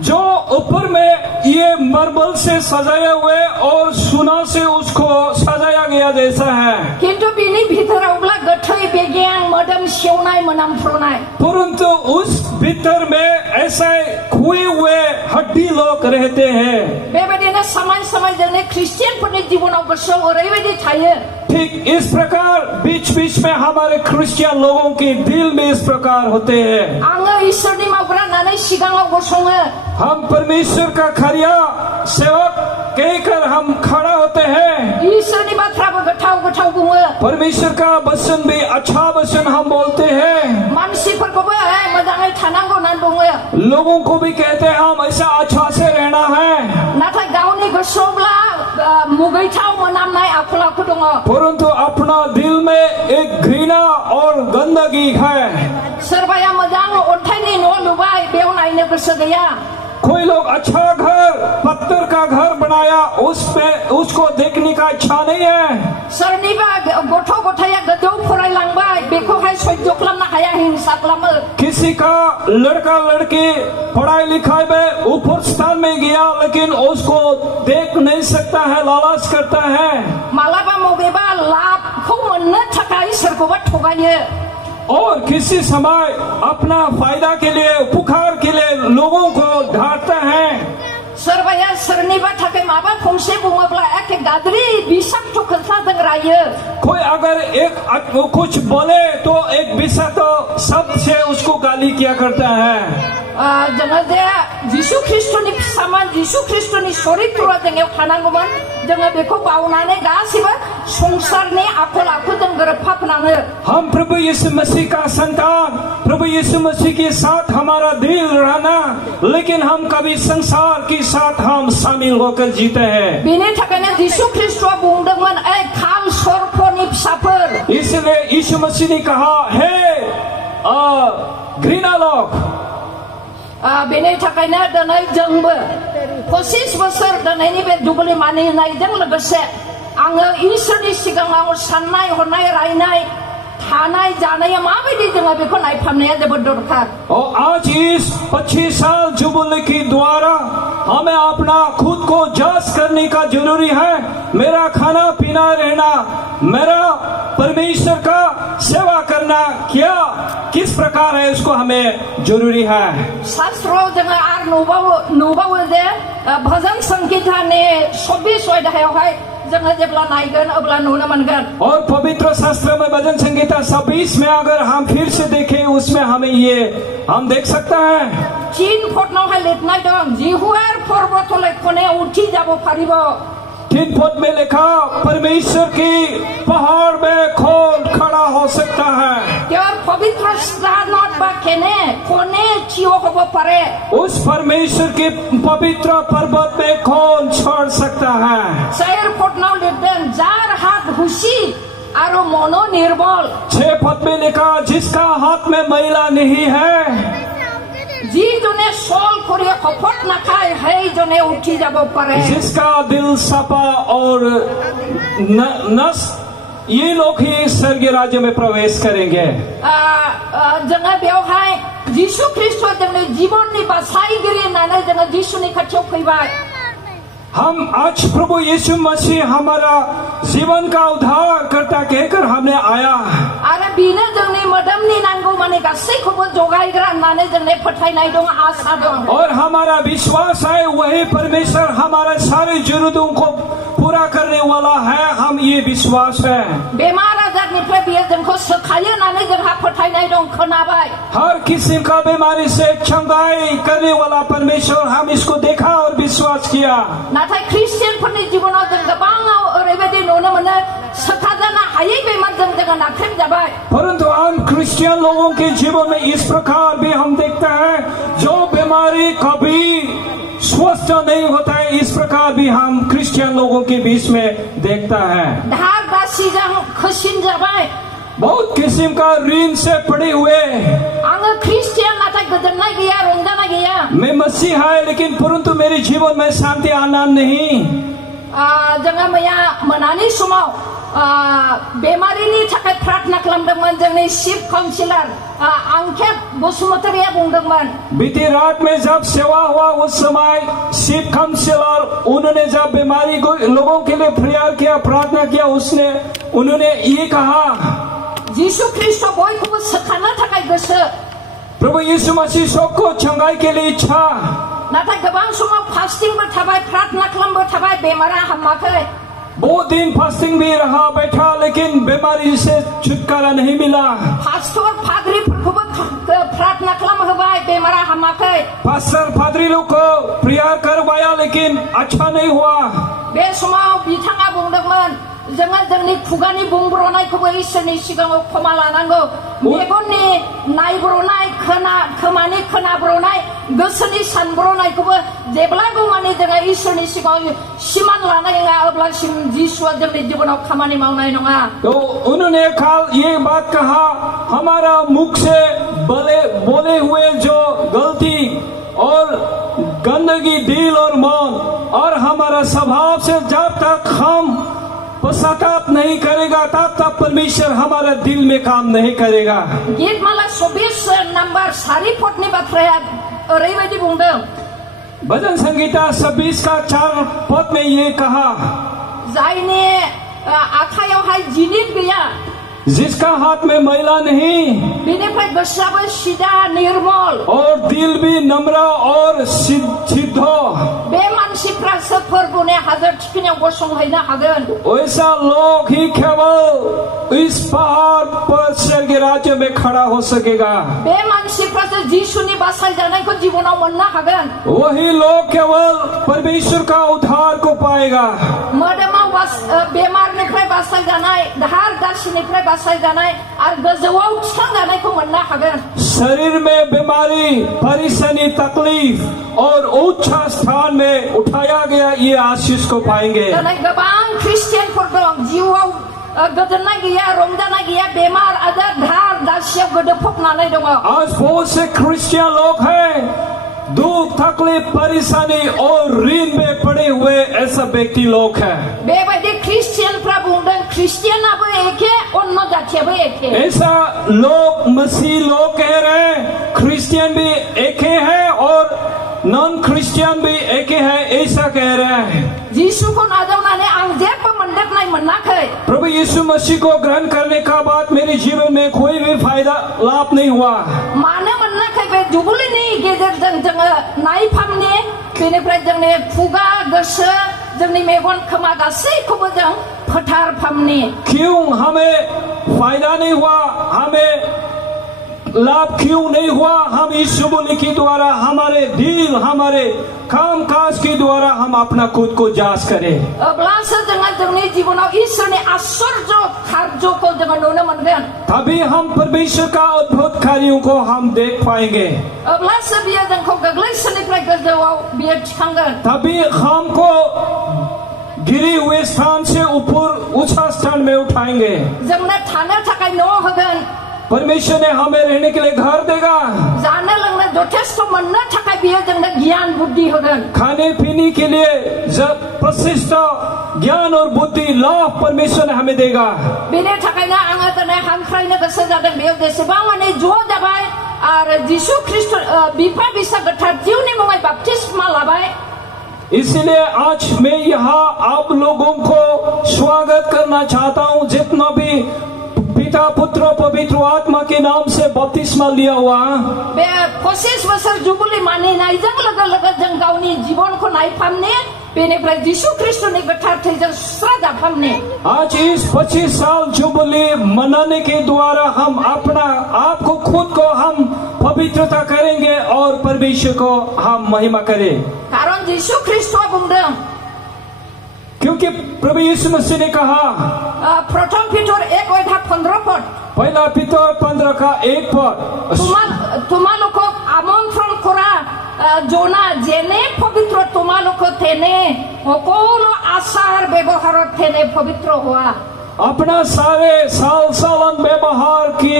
जो ऊपर में ये मार्बल से सजाया हुए और सोना से उसको सजाया गया जैसा है, किंतु बिनि भीतरावब्ला गोथै बेगें मोदोम सेवनाय मोनामफ्रुनाय। परंतु उस भीतर में ऐसे खोए हुए हड्डी लोग रहते हैं। बेबायदिनो समय समय जोंनि ख्रिस्टियानफोरनि जिबनाव गोसोआव ओरैबायदि थायो। ठीक इस प्रकार बीच बीच में हमारे क्रिश्चियन लोगों के दिल में इस प्रकार होते हैं। आङो ईश्वरनि मावग्रा होननानै सिगाङाव गसङो। हम परमेश्वर का खरिया सेवक कहकर हम खड़ा होते हैं। ईश्वरनि बाथ्राबो गोथाव गोथाव बुङो। परमेश्वर का वचन भी अच्छा वचन हम बोलते हैं। मानसिफोरखौबो मोजाङै थानांगौ होननानै बुङो। लोगों को भी कहते हैं हम ऐसा अच्छा से रहना है। नाथाय गावनि गोसोआवब्ला मुगैथाव मोनामनाय आखल आखु दङ। परंतु अपना दिल में एक घृणा और गंदगी है। सोरबाया मोजां अन्थाइनि न' लुबाय, बेयाव नायनो गोसो गैया। कोई लोग अच्छा घर, पत्थर का घर बनाया, उसमें उसको देखने का इच्छा नहीं है। सोरनिबा गथ' गथाया गोजौ फरायलांबाय, बेखौहाय सह्य खालामनो हाया, हिंसा खालामो। किसी का लड़का लड़की पढ़ाई लिखाई में ऊपर स्थान में गया, लेकिन उसको देख नहीं सकता है, लालच करता है। मालाबा मबेबा लाभखौ मोननो थाखाय सोरखौबा थगायो। और किसी समय अपना फायदा के लिए, पुकार के लिए लोगों को ढांढता है। सोरबाया सोरनिबा थाखाय माबा फंसे बुङोब्ला एखे गाज्रि बिसाक्थ' खोथाजों रायो। कोई अगर एक कुछ बोले तो एक बिसाक्थ शब्द से उसको गाली किया करता है। जोङो जे जिसु ख्रिस्टनि फिसामोन, जिसु ख्रिस्टनि चरित्रआ जोंनियाव थानांगौमोन, जोङो बेखौ बावनानै गासिबो संसारनि आखल आखुजों गोरोबफानाङो। हम प्रभु यीशु मसीह का संतान, प्रभु यीशु मसीह के साथ हमारा दिल रहना, लेकिन हम कभी संसार के साथ हम शामिल होकर जीते हैं। बेनि थाखायनो जिसु ख्रिस्टआ बुंदोंमोन, ए खाम सर्पनि यीशु मसीह ने कहा है घृणा लोग बेनि थाखायनो दिनै जोंबो 25 बोसोर दिनैनि बे दुबुलि मानिनायजों लोगोसे आङो इसोरनि सिगाङाव साननाय हरनाय रायनाय थानाय जानाया माबायदि जोङो बेखौ नायफामनाया जोबोद दरकार। और आज इस 25 साल जुबली के द्वारा हमें अपना खुद को जांच करने का जरूरी है। मेरा खाना पीना रहना, मेरा परमेश्वर का सेवा करना क्या किस प्रकार है, उसको हमें जरूरी है। शास्त्रों जोङो आरो नुबावो जे भजन संहितानि 26 अध्यायावहाय जोङो जेब्ला नायगोन अब्ला नुनो मोनगोन। और पवित्र शास्त्र में भजन संहिता 26 में अगर हम फिर से देखें उसमें हमें ये हम देख सकता है 3 पदनावहाय लिरनाय दं जिहुआर पर्बतले खने उठी जाबो फारिबो। 3 पद में लिखा परमेश्वर की पहाड़ में खोल खड़ा हो सकता है। তেওঁৰ पवित्र स्थाনত बा केने कोने थिय होबो पारे। उस परमेश्वर के पवित्र पर्वत में कौन छोड़ सकता है। 4 पदनाव लिरदों जार हाथ हुसी आरो मनो निर्बल। 6 पद में लिखा जिसका हाथ में मैला नहीं है, जी जने सोल करिए खपत नाखाय है जने उठी जाबो पारे। जिसका दिल सपा और नस ये लोग ही स्वर्गीय राज्य में प्रवेश करेंगे। जोङो बेवहाय जिसु ख्रिस्ट जोंनि जीवननि बासायगिरि होननानै जोङो जिसुनि खाथियाव फैबाय। हम आज प्रभु यीशु मसीह हमारा जीवन का उद्धार करता कहकर हमने आया। आरो बिनो जोंनि मोदोमनि नांगौ माने गासैखौबो जगायग्रा होननानै जोंनि फोथायनाय दं, आशा दं। और हमारा विश्वास है वही परमेश्वर हमारे सारे जरूरतों को पूरा करने वाला है। हम ये विश्वास है बेमार आजारनिफ्राय बियो जोंखौ सोखायो होननानै जोंहा फोथायनाय दं, खोनाबाय। हर किस्म का बीमारी से चंगाई करने वाला परमेश्वर हम इसको देखा और विश्वास किया। नाथाय ख्रिस्टियानफोरनि जीवनाव जों गोबाङाव ओरैबायदि नुनो मोनो सोखाजानो हायै बेमारजों जोङो नाख्रेबजाबाय। परंतु हम क्रिश्चियन लोगों के जीवन में इस प्रकार भी हम देखते हैं जो बीमारी कभी स्वस्थ नहीं होता है, इस प्रकार भी हम क्रिश्चियन लोगों के बीच में देखता है। धार दासिजों खोसिन जाबाय, बहुत किस्म का ऋण से पड़े हुए। आङो ख्रिस्टियान नाथाय गोजोननाय गैया, रंजानाय गैया। मैं मसीह है लेकिन परंतु मेरे जीवन में शांति आनंद नहीं। जोङो मैया मोनानि समाव बेमारिनि थाखाय प्रार्थना खालामदोंमोन। जोंनि चिफ काउन्सिलर अंकित बसुमतारिया बुंदोंमोन। बीती रात में जब सेवा हुआ उस समय चिफ काउंसिलर उन्होंने जब बीमारी को लोगों के लिए प्रेयर किया, प्रार्थना किया, उन्होंने ये कहा यीशु ख्रिस्ट बयखौबो सोखानो थाखाय गोसो। प्रभु यीशु मसीह सबको चंगाई के लिए इच्छा। नाथाय गोबां समाव फास्टिंबो थाबाय, प्रार्थना खालामबो थाबाय, बेमारा हामाखै। बहुत दिन फास्टिंग भी रहा बैठा लेकिन बीमारी से छुटकारा नहीं मिला। पास्टर फादरीफोरखौबो प्रार्थना खालामहोबाय, बेमारा हामाखै। पास्टर फादरी लोग को प्रेयर करवाया लेकिन अच्छा नहीं हुआ। बे समाव बिथाङा बुंदोंमोन जोङो जोंनि खुगानि बुंब्रनायखौबो इसोरनि सिगाङाव क्षमा लानांगौ। मेगननि नायब्रनाय, खोमानि खोनाब्रनाय, गोसोनि सानब्रनायखौबो जेब्लागौमानि जोङो इसोरनि सिगाङाव सिमान लानाय नङा अब्लासिम जिसुआ जोंनि जीवनाव खामानि मावनाय नङा। तो उन्होंने कल ये बात कहा हमारा मुख से बोले हुए जो गलती और गंदगी दिल और मन और हमारा स्वभाव से जब तक हम पश्चाताप नहीं करेगा तब तक परमेश्वर हमारे दिल में काम नहीं करेगा। गीतमाला 24 नंबर 4 पदनि बाथ्राया ओरैबायदि बुंदों। भजन संहिता 26 का 4 पद में ये कहा जायनि आखायावहाय जिनिद गैया, जिसका हाथ में मैला नहीं, बेनिफ्राय गोसोआबो सिदा निर्मल और दिल भी नम्र और सिद्ध बे मानसिफ्रासो फोरबुनि हाजोर थिखिनियाव गसंहैनो हागोन। वैसा लोग ही केवल इस पहाड़ पर स्वर्गीय राज्य में खड़ा हो सकेगा। बे मानसिफ्रासो जिसुनि बासायजानायखौ जीवनाव मोननो हागोन। वही लोग केवल परमेश्वर का उद्धार को पाएगा। मोदोमाव बेमारनिफ्राय बासायजानाय, दाहार दासिनिफ्राय बासायजानाय आरो गोजौआव थिखांजानायखौ मोननो हागोन। शरीर में बीमारी, परेशानी, तकलीफ और उच्च स्थान में उठाया गया ये आशीष को पाएंगे। गोबां ख्रिस्टियानफोर दं जिउआव गोजोननाय गैया रंजानाय गैया बेमार आजार धार दासियाव गोदोफबनानै दङ आज बहुत से क्रिश्चियन लोग हैं दुख तकलीफ परेशानी और ऋण में पड़े हुए ऐसा व्यक्ति लोग हैं बेबायदि ख्रिस्टियानफ्रा बुंदों ख्रिस्टियानाबो एखे अन्य जातियाबो एखे ऐसा लोग मसीह लोग कह रहे हैं क्रिश्चियन भी एके है और नॉन क्रिश्चियन भी एके है ऐसा कह रहे हैं यीशुखौ नाजावनानै आं जेबो मोनदेरनाय मोनाखै प्रभु यीशु मसीह को ग्रहण करने का बाद मेरे जीवन में कोई भी फायदा लाभ नहीं हुआ मानो मोनाखै बे जुबुलिनि गेजेरजों जोङो नायफामनि बेनिफ्राय जोंनि खुगा गोसो जोंनि मेगन खोमा गासैखौबो जों फोथारफामनि क्यों हमें फायदा नहीं हुआ हमें लाभ क्यों नहीं हुआ हम इस जुबली के द्वारा हमारे दिल हमारे काम काज के द्वारा हम अपना खुद को जांच करें अब्लासो जोङो जोंनि जिबनाव इसोरनि आश्चर्य कार्यखौ जोङो नुनो मोनगोन तभी हम परमेश्वर का अद्भुत कार्यों को हम देख पाएंगे अब्लासो बियो जोंखौ गोग्लैसोनिफ्राय गोजौआव बियो थिखांगोन तभी हमको गिरे हुए स्थान से ऊपर ऊंचा स्थान में उठाएंगे जोंनो थानो थाखाय न' होगोन परमेश्वर ने हमें रहने के लिए घर देगा जानो लोंनो जथेष्ट मोननो थाखाय बियो जोंनो ज्ञान बुद्धि होगोन खाने पीने के लिए जब प्रशिष्ट ज्ञान और बुद्धि लाभ परमेश्वर ने हमें देगा बेनि थाखायनो आङो दिनै हांख्रायनो गोसो जादों बेयाव जेसेबां माने ज' जाबाय आरो जिसु ख्रिस्ट बिफा बिसा गोथार जिउनि मुङै बाप्तिस्मा लाबाय इसलिए आज मैं यहाँ आप लोगों को स्वागत करना चाहता हूँ जितना भी पिता पुत्र पवित्र आत्मा के नाम से बपतिस्मा लिया हुआ बे 25 बोसोर जुबुलि मानिनायजों लोगो लोगो जों गावनि जिबनखौ नायफामनि बेनिफ्राय जिसु ख्रिस्टनि गोथार थैजों सुस्रा जाफामनि आज इस 25 साल जुबली मनाने के द्वारा हम अपना आप को खुद को हम पवित्रता करेंगे और परमेश्वर को हम महिमा करें कारण जिसु ख्रिस्टआ बुंदों क्योंकि प्रभु यीशु मसीह ने कहा प्रथम पीटर 1:15 पद पहला पीतर 15 का 1 पद তোমালোকক আমন্ত্রণ করা জোনা যেনে পবিত্র তোমালোকক তেনে সকলো আচার ব্যৱহাৰত তেনে পবিত্ৰ হোৱা अपना सारे सालन व्यवहार की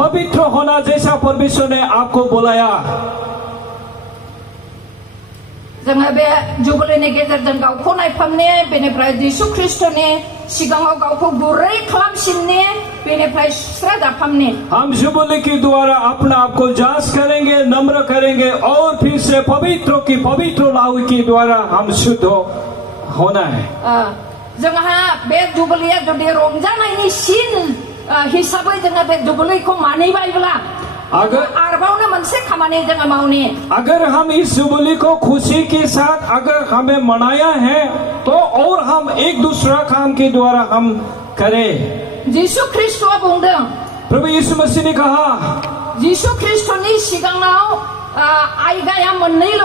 पवित्र होना जैसा परमेश्वर ने आपको बुलाया जोङो बे जुबलिनि गेजेरजों गावखौ नायफामनि बेनिफ्राय जिसु ख्रिस्टनि सिगाङाव गावखौ गुरै खालामसिननि बेनिफ्राय सुस्रा जाफामनि हम जुबली के द्वारा अपना आप को जांच करेंगे नम्र करेंगे और फिर से पवित्रों की पवित्र लाहू के द्वारा हम शुद्ध होना है जोंहा बे जुबलिया जुदि रंजानायनि सिन हिसाबै जोङो बे जुबलिखौ मानिबायब्ला अगर हम इस जुबली को खुशी के साथ अगर हमें मनाया है तो और हम एक दूसरा काम के द्वारा हम करें जिसु ख्रिस्टआ बुंदों प्रभु यीशु मसीह ने कहा जिसु ख्रिस्टनि सिगाङाव आज्ञाया मोननैल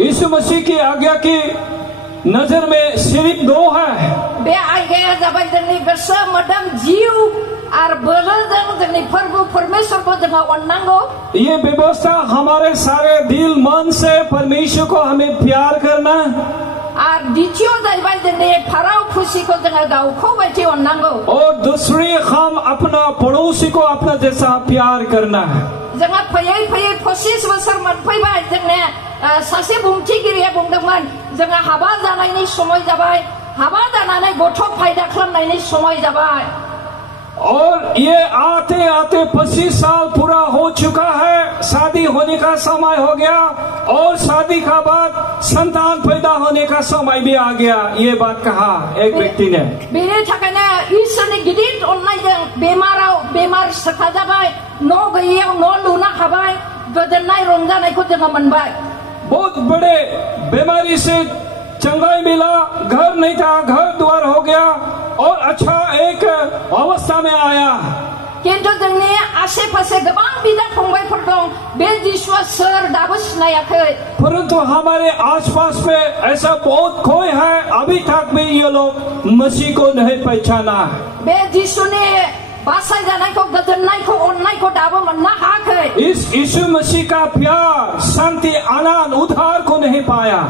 यीशु मसीह की आज्ञा की नजर में सिर्फ 2 है बे आज्ञाया जाबाय जोंनि गोसो मोदोम जिउ और बोलोजों जोंनि प्रभु परमेश्वरखौ जोङो अननांगौ ये व्यवस्था हमारे सारे दिल मन से परमेश्वर को हमें प्यार करना और द्वितीय जाहैबाय जोंनि फाराव खुसिखौ जोङो गावखौ बायदि अननांगौ और दूसरी हम अपना पड़ोसी को अपना जैसा प्यार करना जोङो फैयै फैयै 25 बोसोर मोनफैबाय जोंने सासे बुंथिगिरिया बुंदोंमोन जोङो हाबा जानायनि समय जाबाय हाबा जानानै गथ' फायदा खालामनायनि समय जाबाय और ये आते आते 25 साल पूरा हो चुका है शादी होने का समय हो गया और शादी का बाद संतान पैदा होने का समय भी आ गया ये बात कहा एक व्यक्ति ने बेनि थाखायनो इसोरनि गिदिर अननायजों बेमार सोखा जाबाय न' गैयैयाव न' लुनो हाबाय गोजोननाय रंजानायखौ जोङो मोनबाय बहुत बड़े बीमारी से चंगाई मिला घर नहीं था घर द्वार हो गया और अच्छा एक अवस्था में आया किंतु जोंनि आसे पासे गोबां बिदा फंबायफोर दं बे जिसुआ सोर दाबो सिनायाखै परंतु हमारे आसपास में ऐसा बहुत कोई है अभी तक भी ये लोग मसीह को नहीं पहचाना बे जिसुनि बासायजानायखौ गोजोननायखौ अननायखौ दाबो मोननो हायाखै इस यीशु मसीह का प्यार शांति आनंद उद्धार को नहीं पाया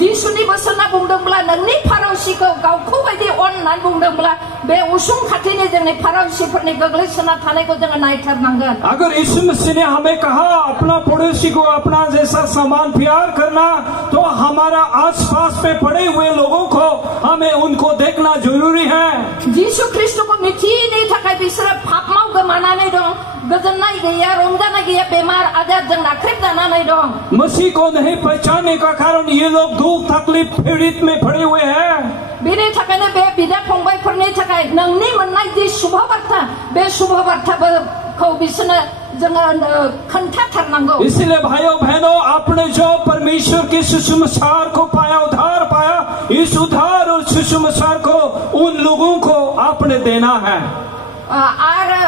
जिसुनि बोसोना बुंदोंब्ला नोंनि फारौसिखौ गावखौ बायदि अन होननानै बुंदोंब्ला बे उसुं खाथिनि जोंनि फारौसिफोरनि गोग्लैसोना थानायखौ जोङो नायथारनांगोन अगर यीशु मसीह ने हमें कहा अपना पड़ोसी को अपना जैसा समान प्यार करना तो हमारा आसपास में पड़े हुए लोगों को हमें उनको देखना जरूरी है जिसु ख्रिस्टखौ मिथियैनि थाखाय बिसोरो पापमाव गोमानानै दं गोजोननाय गैया रंजानाय गैया बेमार आजारजों नाख्रेबजानानै दं मसीह को नहीं पहचानने का कारण ये लोग दुख तकलीफ पीड़ित में पड़े हुए हैं बेनि थाखायनो बे बिदा फंबायफोरनि थाखाय नोंनि मोननाय जि शुभ बार्ता बे शुभ बार्ताखौ बिसोरनो जोङो खोन्थाथारनांगौ इसलिए भाइयों बहनों आपने जो परमेश्वर के सुसमाचार को पाया उद्धार पाया इस उद्धार और सुसमाचार को उन लोगों को आपने देना है आरो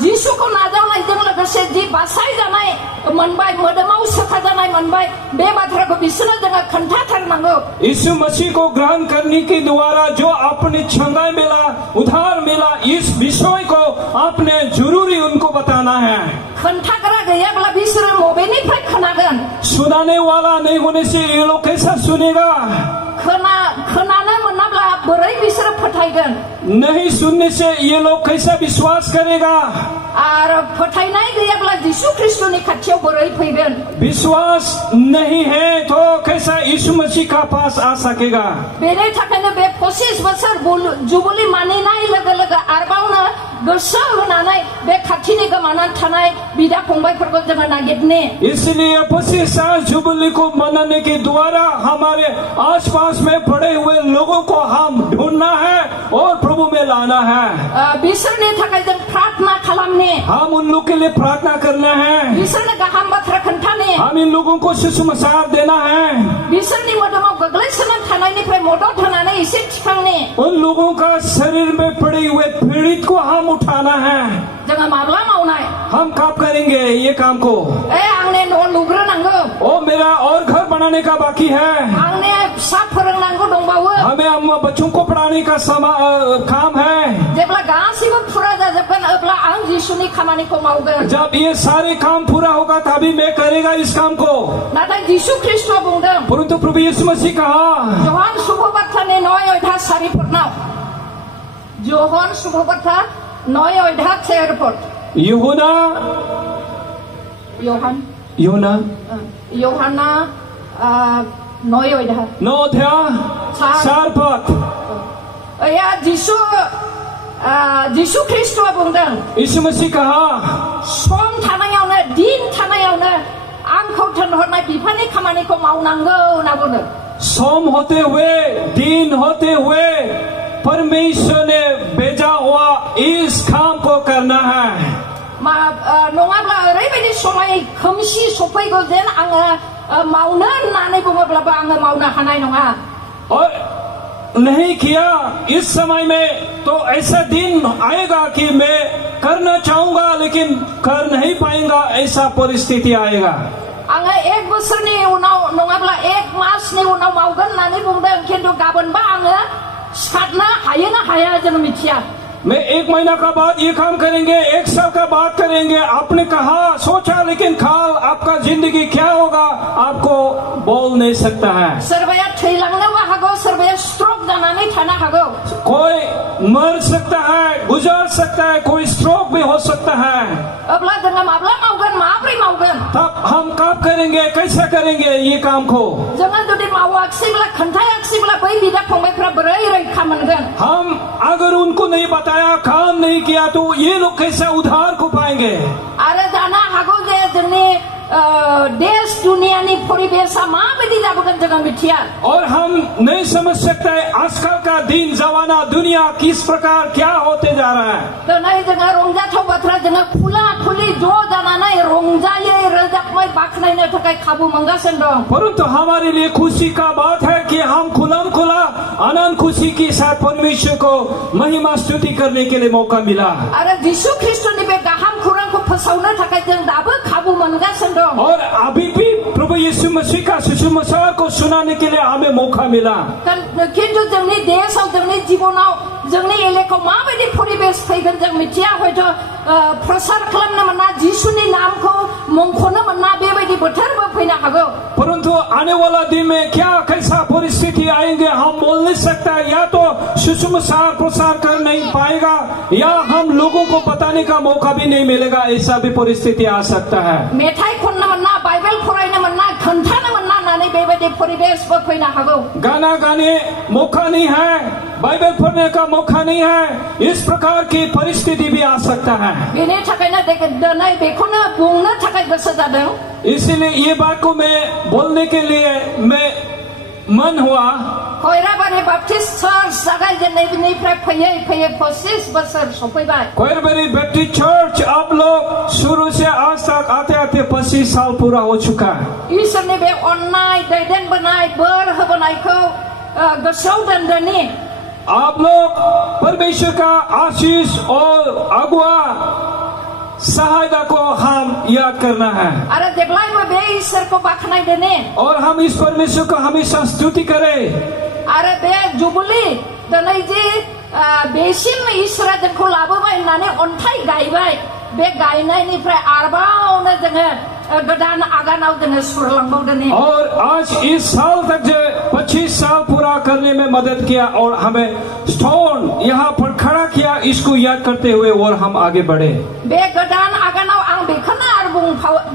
जिसुखौ नाजावनायजों लोगोसे जि बासायजानाय मोनबाय मोदोमाव सोखाजानाय मोनबाय बे बाथ्राखौ बिसोरनो जोङो खोन्थाथारनांगौ यीशु मसीह को ग्रहण करने के द्वारा जो आपने छंगाई मिला उद्धार मिला इस विषय को आपने जरूरी उनको बताना है खोन्थाग्रा गैयाब्ला बिसोरो बबेनिफ्राय खोनागोन सुनाने वाला नहीं होने से ये लोग कैसा सुनेगा खोनानो मोनाब्ला बोरै बिसोरो फोथायगोन नहीं सुनने से ये लोग कैसा विश्वास करेगा आरो फोथायनाय गैयाब्ला जिसु ख्रिस्टनि खाथियाव बोरै फैगोन विश्वास नहीं है तो कैसा यीशु मसीह का पास आ सकेगा बेनि थाखायनो बे 25 बोसोर जुबली मानिनाय लोगो लोगो आरोबावनो गोसो होनानै बे खाथिनि गोमानानै थानाय बिदा फंबायफोरखौ जोङो नागिरने इसलिए 25 साल जुबली को मनाने के द्वारा हमारे आसपास में पड़े हुए लोगों को हम ढूंढना है और प्रभु में लाना है बिसोरनि थाखाय जों प्रार्थना खालामने हम उन लोगों के लिए प्रार्थना करना है बिसोरनो गाहाम बाथ्रा खोन्थाने हम इन लोगों को सुसमाचार देना है बिसोरनि मोदोमाव गोग्लैसोनानै थानायनिफ्राय मदद होनानै एसे थिखांने उन लोगों का शरीर में पड़े हुए पीड़ित को हम उठाना है जोङो माब्ला मावनाय हम कब करेंगे ये काम को आंने न' लुग्रोनांगौ ओ मेरा और घर बनाने का बाकी है आंने फिसा फोरोंनांगौ दंबावो हमें हम बच्चों को पढ़ाने का काम है जेब्ला गासिबो फुरा जाजोबगोन अब्ला आं जिसुनि खामानिखौ मावगोन जब ये सारे काम पूरा होगा तभी मैं करेगा इस काम को नाथाय जिसु ख्रिस्टआ बुंदों परंतु प्रभु यीशु मसीह कहा जहान शुभबार्तानि 9 अध्याय 4 पदनाव जहान शुभबार्ता 9 अध्याय 4 पद यूहन्ना 9 अध्याय 4 पद या जिसु ख्रिस्टआ बुंदों यीशु मसीह कहा सम थानायावनो दिन थानायावनो आंखौ थिनहरनाय बिफानि खामानिखौ मावनांगौ होनना बुंदों सोम होते हुए दिन होते हुए परमेश्वर ने भेजा हुआ इस काम को करना है नङाब्ला ओरैबायदि समाय खोमसि सफैगौ जेन आङो मावनो होननानै बुङोब्लाबो आङो मावनो हानाय नङा और नहीं किया इस समय में तो ऐसा दिन आएगा कि मैं करना चाहूंगा लेकिन कर नहीं पाएगा ऐसा परिस्थिति आएगा आङो 1 बोसोरनि उनाव नङाब्ला 1 मासनि उनाव मावगोन होननानै बुंदों खिन्थु गाबोनबा आङो साननो हायो ना हाया जों मिथिया मैं 1 महीना का बाद ये काम करेंगे 1 साल का बाद करेंगे आपने कहा सोचा लेकिन कल आपका जिंदगी क्या होगा आपको बोल नहीं सकता है सोरबाया थैलांनोबो हागौ सोरबाया स्ट्रोक जानानै थानो हागौ कोई मर सकता है गुजर सकता है कोई स्ट्रोक भी हो सकता है अब्ला जोङो माब्ला मावगोन माब्रै मावगोन तब हम कब करेंगे कैसे करेंगे ये काम को जोङो जुदि मावाखिसैब्ला खोन्थायाखिसैब्ला बै बिदा फंबायफ्रा बोरै रैखा मोनगोन हम अगर उनको नहीं बताया काम नहीं किया तो ये लोग कैसे उद्धार को पाएंगे आरो जानो हागौ जे जोंनि देश दुनियानि परिवेशा माबायदि जाबोगोन जोङो मिथिया और हम नहीं समझ सकते आजकल का दिन जमाना दुनिया किस प्रकार क्या होते जा रहा है दिनै जोङो रंजाथाव बाथ्रा जोङो खुला खुलि ज' जानानै रंजायै रोजाबै बाख्नायनो थाखाय खाबु मोनगासिनो दं परंतु हमारे लिए खुशी का बात है कि हम खुला आनंद खुशी के साथ परमेश्वर को महिमा स्तुति करने के लिए मौका मिला आरो जिसु ख्रिस्टनि बे गाहाम खौरांखौ फोसावनो थाखाय जों दाबो खाबु मोनगासिनो दं और अभी भी प्रभु यीशु मसीह का सुसमाचार को सुनाने के लिए हमें मौका मिला किन्तु जोंनि देशआव जोंनि जीवनाव जोंनि एलेकायाव माबायदि परिवेश परिबेस फैगोन जों मिथिया हयथ' प्रसार खालामनो मोना जिसुनि नामखौ मुंख'नो मोना बेबायदि बोथोरबो फैनो हागौ। परंतु आने वाला दिन में क्या कैसा परिस्थिति आएंगे हम बोल नहीं सकता। या तो सुसमाचार प्रसार कर नहीं पाएगा या हम लोगों को बताने का मौका भी नहीं मिलेगा, ऐसा भी परिस्थिति आ सकता है। मेथाइ खननो मोना बाइबल फरायनो मोना खोन्थानो मोना होननानै बेबायदि परिबेसबो फैनो हागौ। गाना गाने मौका नहीं है, बाइबल पढ़ने का मौका नहीं है, इस प्रकार की परिस्थिति भी आ सकता है। बेनि थाखायनो दिनै बेखौनो बुंनो थाखाय गोसो जादों। इसीलिए ये बात को मैं बोलने के लिए मैं मन हुआ। खैराबारि बाप्टिस्ट चर्च जागायजेननायनिफ्राय फैयै फैयै 25 बोसोर सफैबाय। खैराबारि बैप्टिस्ट चर्च आप लोग शुरू से आज तक आते आते 25 साल पूरा हो चुका है। इसोरनि बे अननाय दैदेनबोनाय बोर होबोनायखौ गोसोआव दोनदोनि आप लोग परमेश्वर का आशीष और अगुआ सहायता को हम याद करना है आरो जेब्लायबो बे इसोरखौ बाख्नायदोनि और हम इस परमेश्वर को हमेशा स्तुति करें। आरो बे जुबुलि दिनै जे बेसिम इसोरा जोंखौ लाबोबाय होननानै अन्थाइ गायबाय, बे गायनायनिफ्राय आरोबावनो जोङो गोदान आगानाव जोङो सुरलांबावदोनि। और आज इस साल तक जो 25 साल पूरा करने में मदद किया और हमें स्टोन यहाँ पर खड़ा किया, इसको याद करते हुए और हम आगे बढ़े। बे गोदान आगानाव आं बेखौनो आरो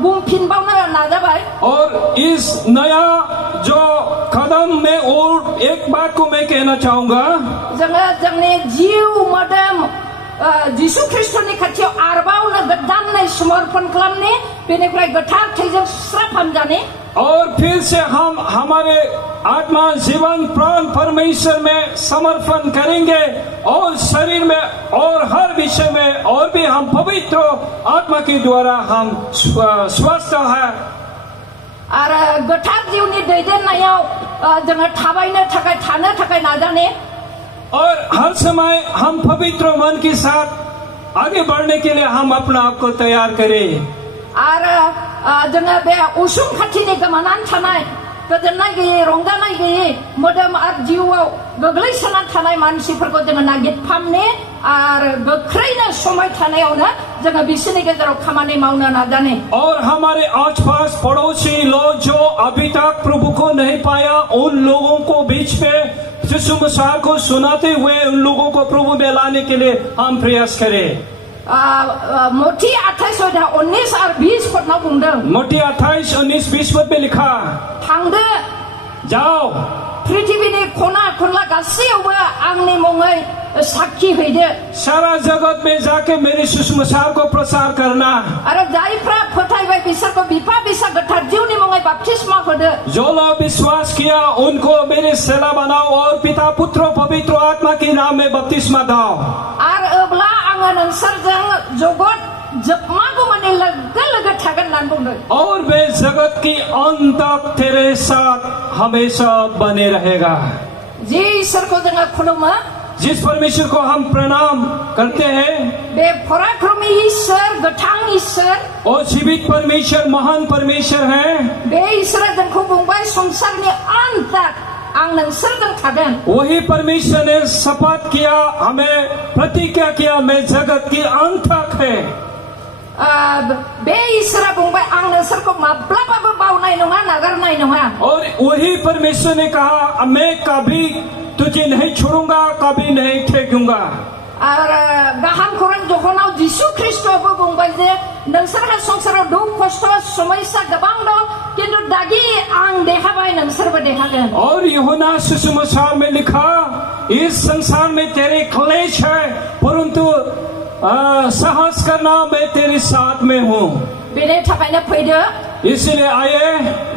बुंफिनबावनो नाजाबाय। और इस नया जो कदम में और एक बात को मैं कहना चाहूंगा, जोङो जोंनि जिउ मोदोम जिसु ख्रिस्टनि खाथियाव आरोबावनो गोदानै समर्पण खालामनि, बेनिफ्राय गोथार थैजों सुस्राफामजानि और फिर से हम हमारे आत्मा जीवन प्राण परमेश्वर में समर्पण करेंगे और शरीर में और हर विषय में और भी हम पवित्र आत्मा के द्वारा हम स्वस्थ है। आरो गोथार जिउनि दैदेननायाव जोङो थाबायनो थाखाय थानो थाखाय नाजानि और हर समय हम पवित्र मन के साथ आगे बढ़ने के लिए हम अपना आप को तैयार करें। आरो जोङो बे उसुं खाथिनि गोमानानै थानाय गोजोननाय गैयै रंजानाय गैयै मोदोम आरो जिउआव गोग्लैसोनानै थानाय मानसिफोरखौ जोङो नागिरफामनि आरो गोख्रैनो समय थानायावनो जोङो बिसोरनि गेजेराव खामानि मावनो नाजानि। और हमारे आसपास पड़ोसी लोग जो अभी तक प्रभु को नहीं पाया, उन लोगों को बीच में सुसमाचार को सुनाते हुए उन लोगों को प्रभु में लाने के लिए हम प्रयास करें। मोटी 28:19 और 20 पदनाव बुंदों। मोटी 28, 19, 20 पद में लिखा, थांदो जाओ पृथ्वीनि खना खनला गासैयावबो आंनि मुङै साक्षी हैदो। सारा जगत में जाके मेरे सुसमाचार को प्रसार करना। आरो जायफ्रा फोथायबाय बिसोरखौ बिफा बिसा गोथार जिउनि मुङै बाप्तिस्मा होदो। जो लोग विश्वास किया उनको मेरे सेला बनाओ और पिता पुत्र पवित्र आत्मा के नाम में बपतिस्मा दाओ। आरो अब्ला आङो नोंसोरजों जगत जोबमागौमानि लोगो लोगो थागोन होननानै बुंदों। और वे जगत की अंत तक तेरे साथ हमेशा बने रहेगा। जे ईश्वरखौ जोङो खुलुमो, जिस परमेश्वर को हम प्रणाम करते हैं, बे पराक्रमी ईश्वर गोथां ईश्वर और जीवित परमेश्वर महान परमेश्वर है। बे ईश्वरा जोंखौ बुंबाय संसारनि अंत तक आं नोंसोरजों थागोन। वही परमेश्वर ने शपथ किया, हमें प्रतिज्ञा किया, मैं जगत की अंत तक है। बे ईश्वरा बुंबाय आं नोंसोरखौ माब्लाबाबो बावनाय नङा, नागारनाय नङा। और वही परमेश्वर ने कहा, मैं कभी तुझे नहीं छोड़ूंगा, कभी नहीं फेंकूंगा। आरो गाहाम खौरां जहनाव जिसु ख्रिस्टआबो बुंबाय जे नोंसोरहा संसाराव दुख खस्थ समस्या गोबां दं, किन्तु दागि आं देखाबाय नोंसोरबो देखागोन। और यूहन्ना सुसमाचार में लिखा, इस संसार में तेरे क्लेश है, परंतु साहस करना, मैं तेरे साथ में हूँ। बेनि थाखायनो फैदो, इसलिए आए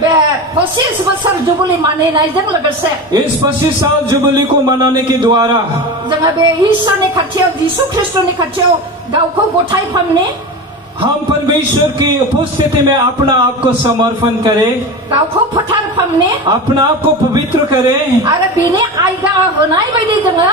बे 25 बोसोर जुबली मानिनायजों लोगोसे इस 25 साल जुबली को मनाने के द्वारा जोङो बे ईश्वरनि खाथियाव जिसु ख्रिस्टनि खाथियाव गावखौ गथायफामनि, हम परमेश्वर की उपस्थिति में अपना आप को समर्पण करें, गावखौ फोथारफामनि, अपना आप को पवित्र करें आरो बेनि आयदा होनाय बायदि जोङो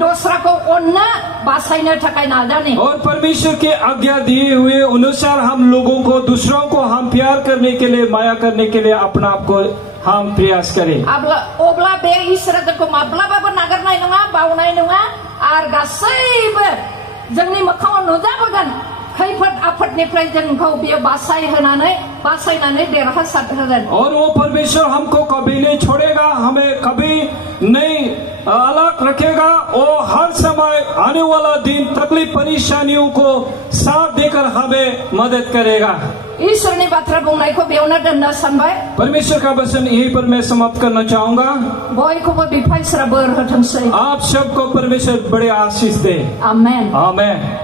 दस्राखौ अननो बासायनो थाखाय नाजानि। और परमेश्वर के आज्ञा दिए हुए अनुसार हम लोगों को, दूसरों को हम प्यार करने के लिए, माया करने के लिए अपना आप को हम प्रयास करें। अब्ला बे ईश्वरा जोंखौ माब्लाबाबो नागारनाय नङा, बावनाय नङा, आरो गासैबो जोंनि मोखाङाव नुजाबोगोन खैफोद आफोदनिफ्राय जोंखौ बियो बासायनानै देरहासार होगोन। और वो परमेश्वर हमको कभी नहीं छोड़ेगा, हमें कभी नहीं अलग रखेगा। वो हर समय आने वाला दिन तकलीफ परेशानियों को साथ देकर हमें मदद करेगा। ईश्वरनि बाथ्रा बुंनायखौ बेयावनो दोननो सानबाय। परमेश्वर का वचन यहीं पर मैं समाप्त करना चाहूंगा। बयखौबो बिफा इसोरा बोर होथोंसै। आप सबको परमेश्वर बड़े आशीष दे। आमेन। आमेन।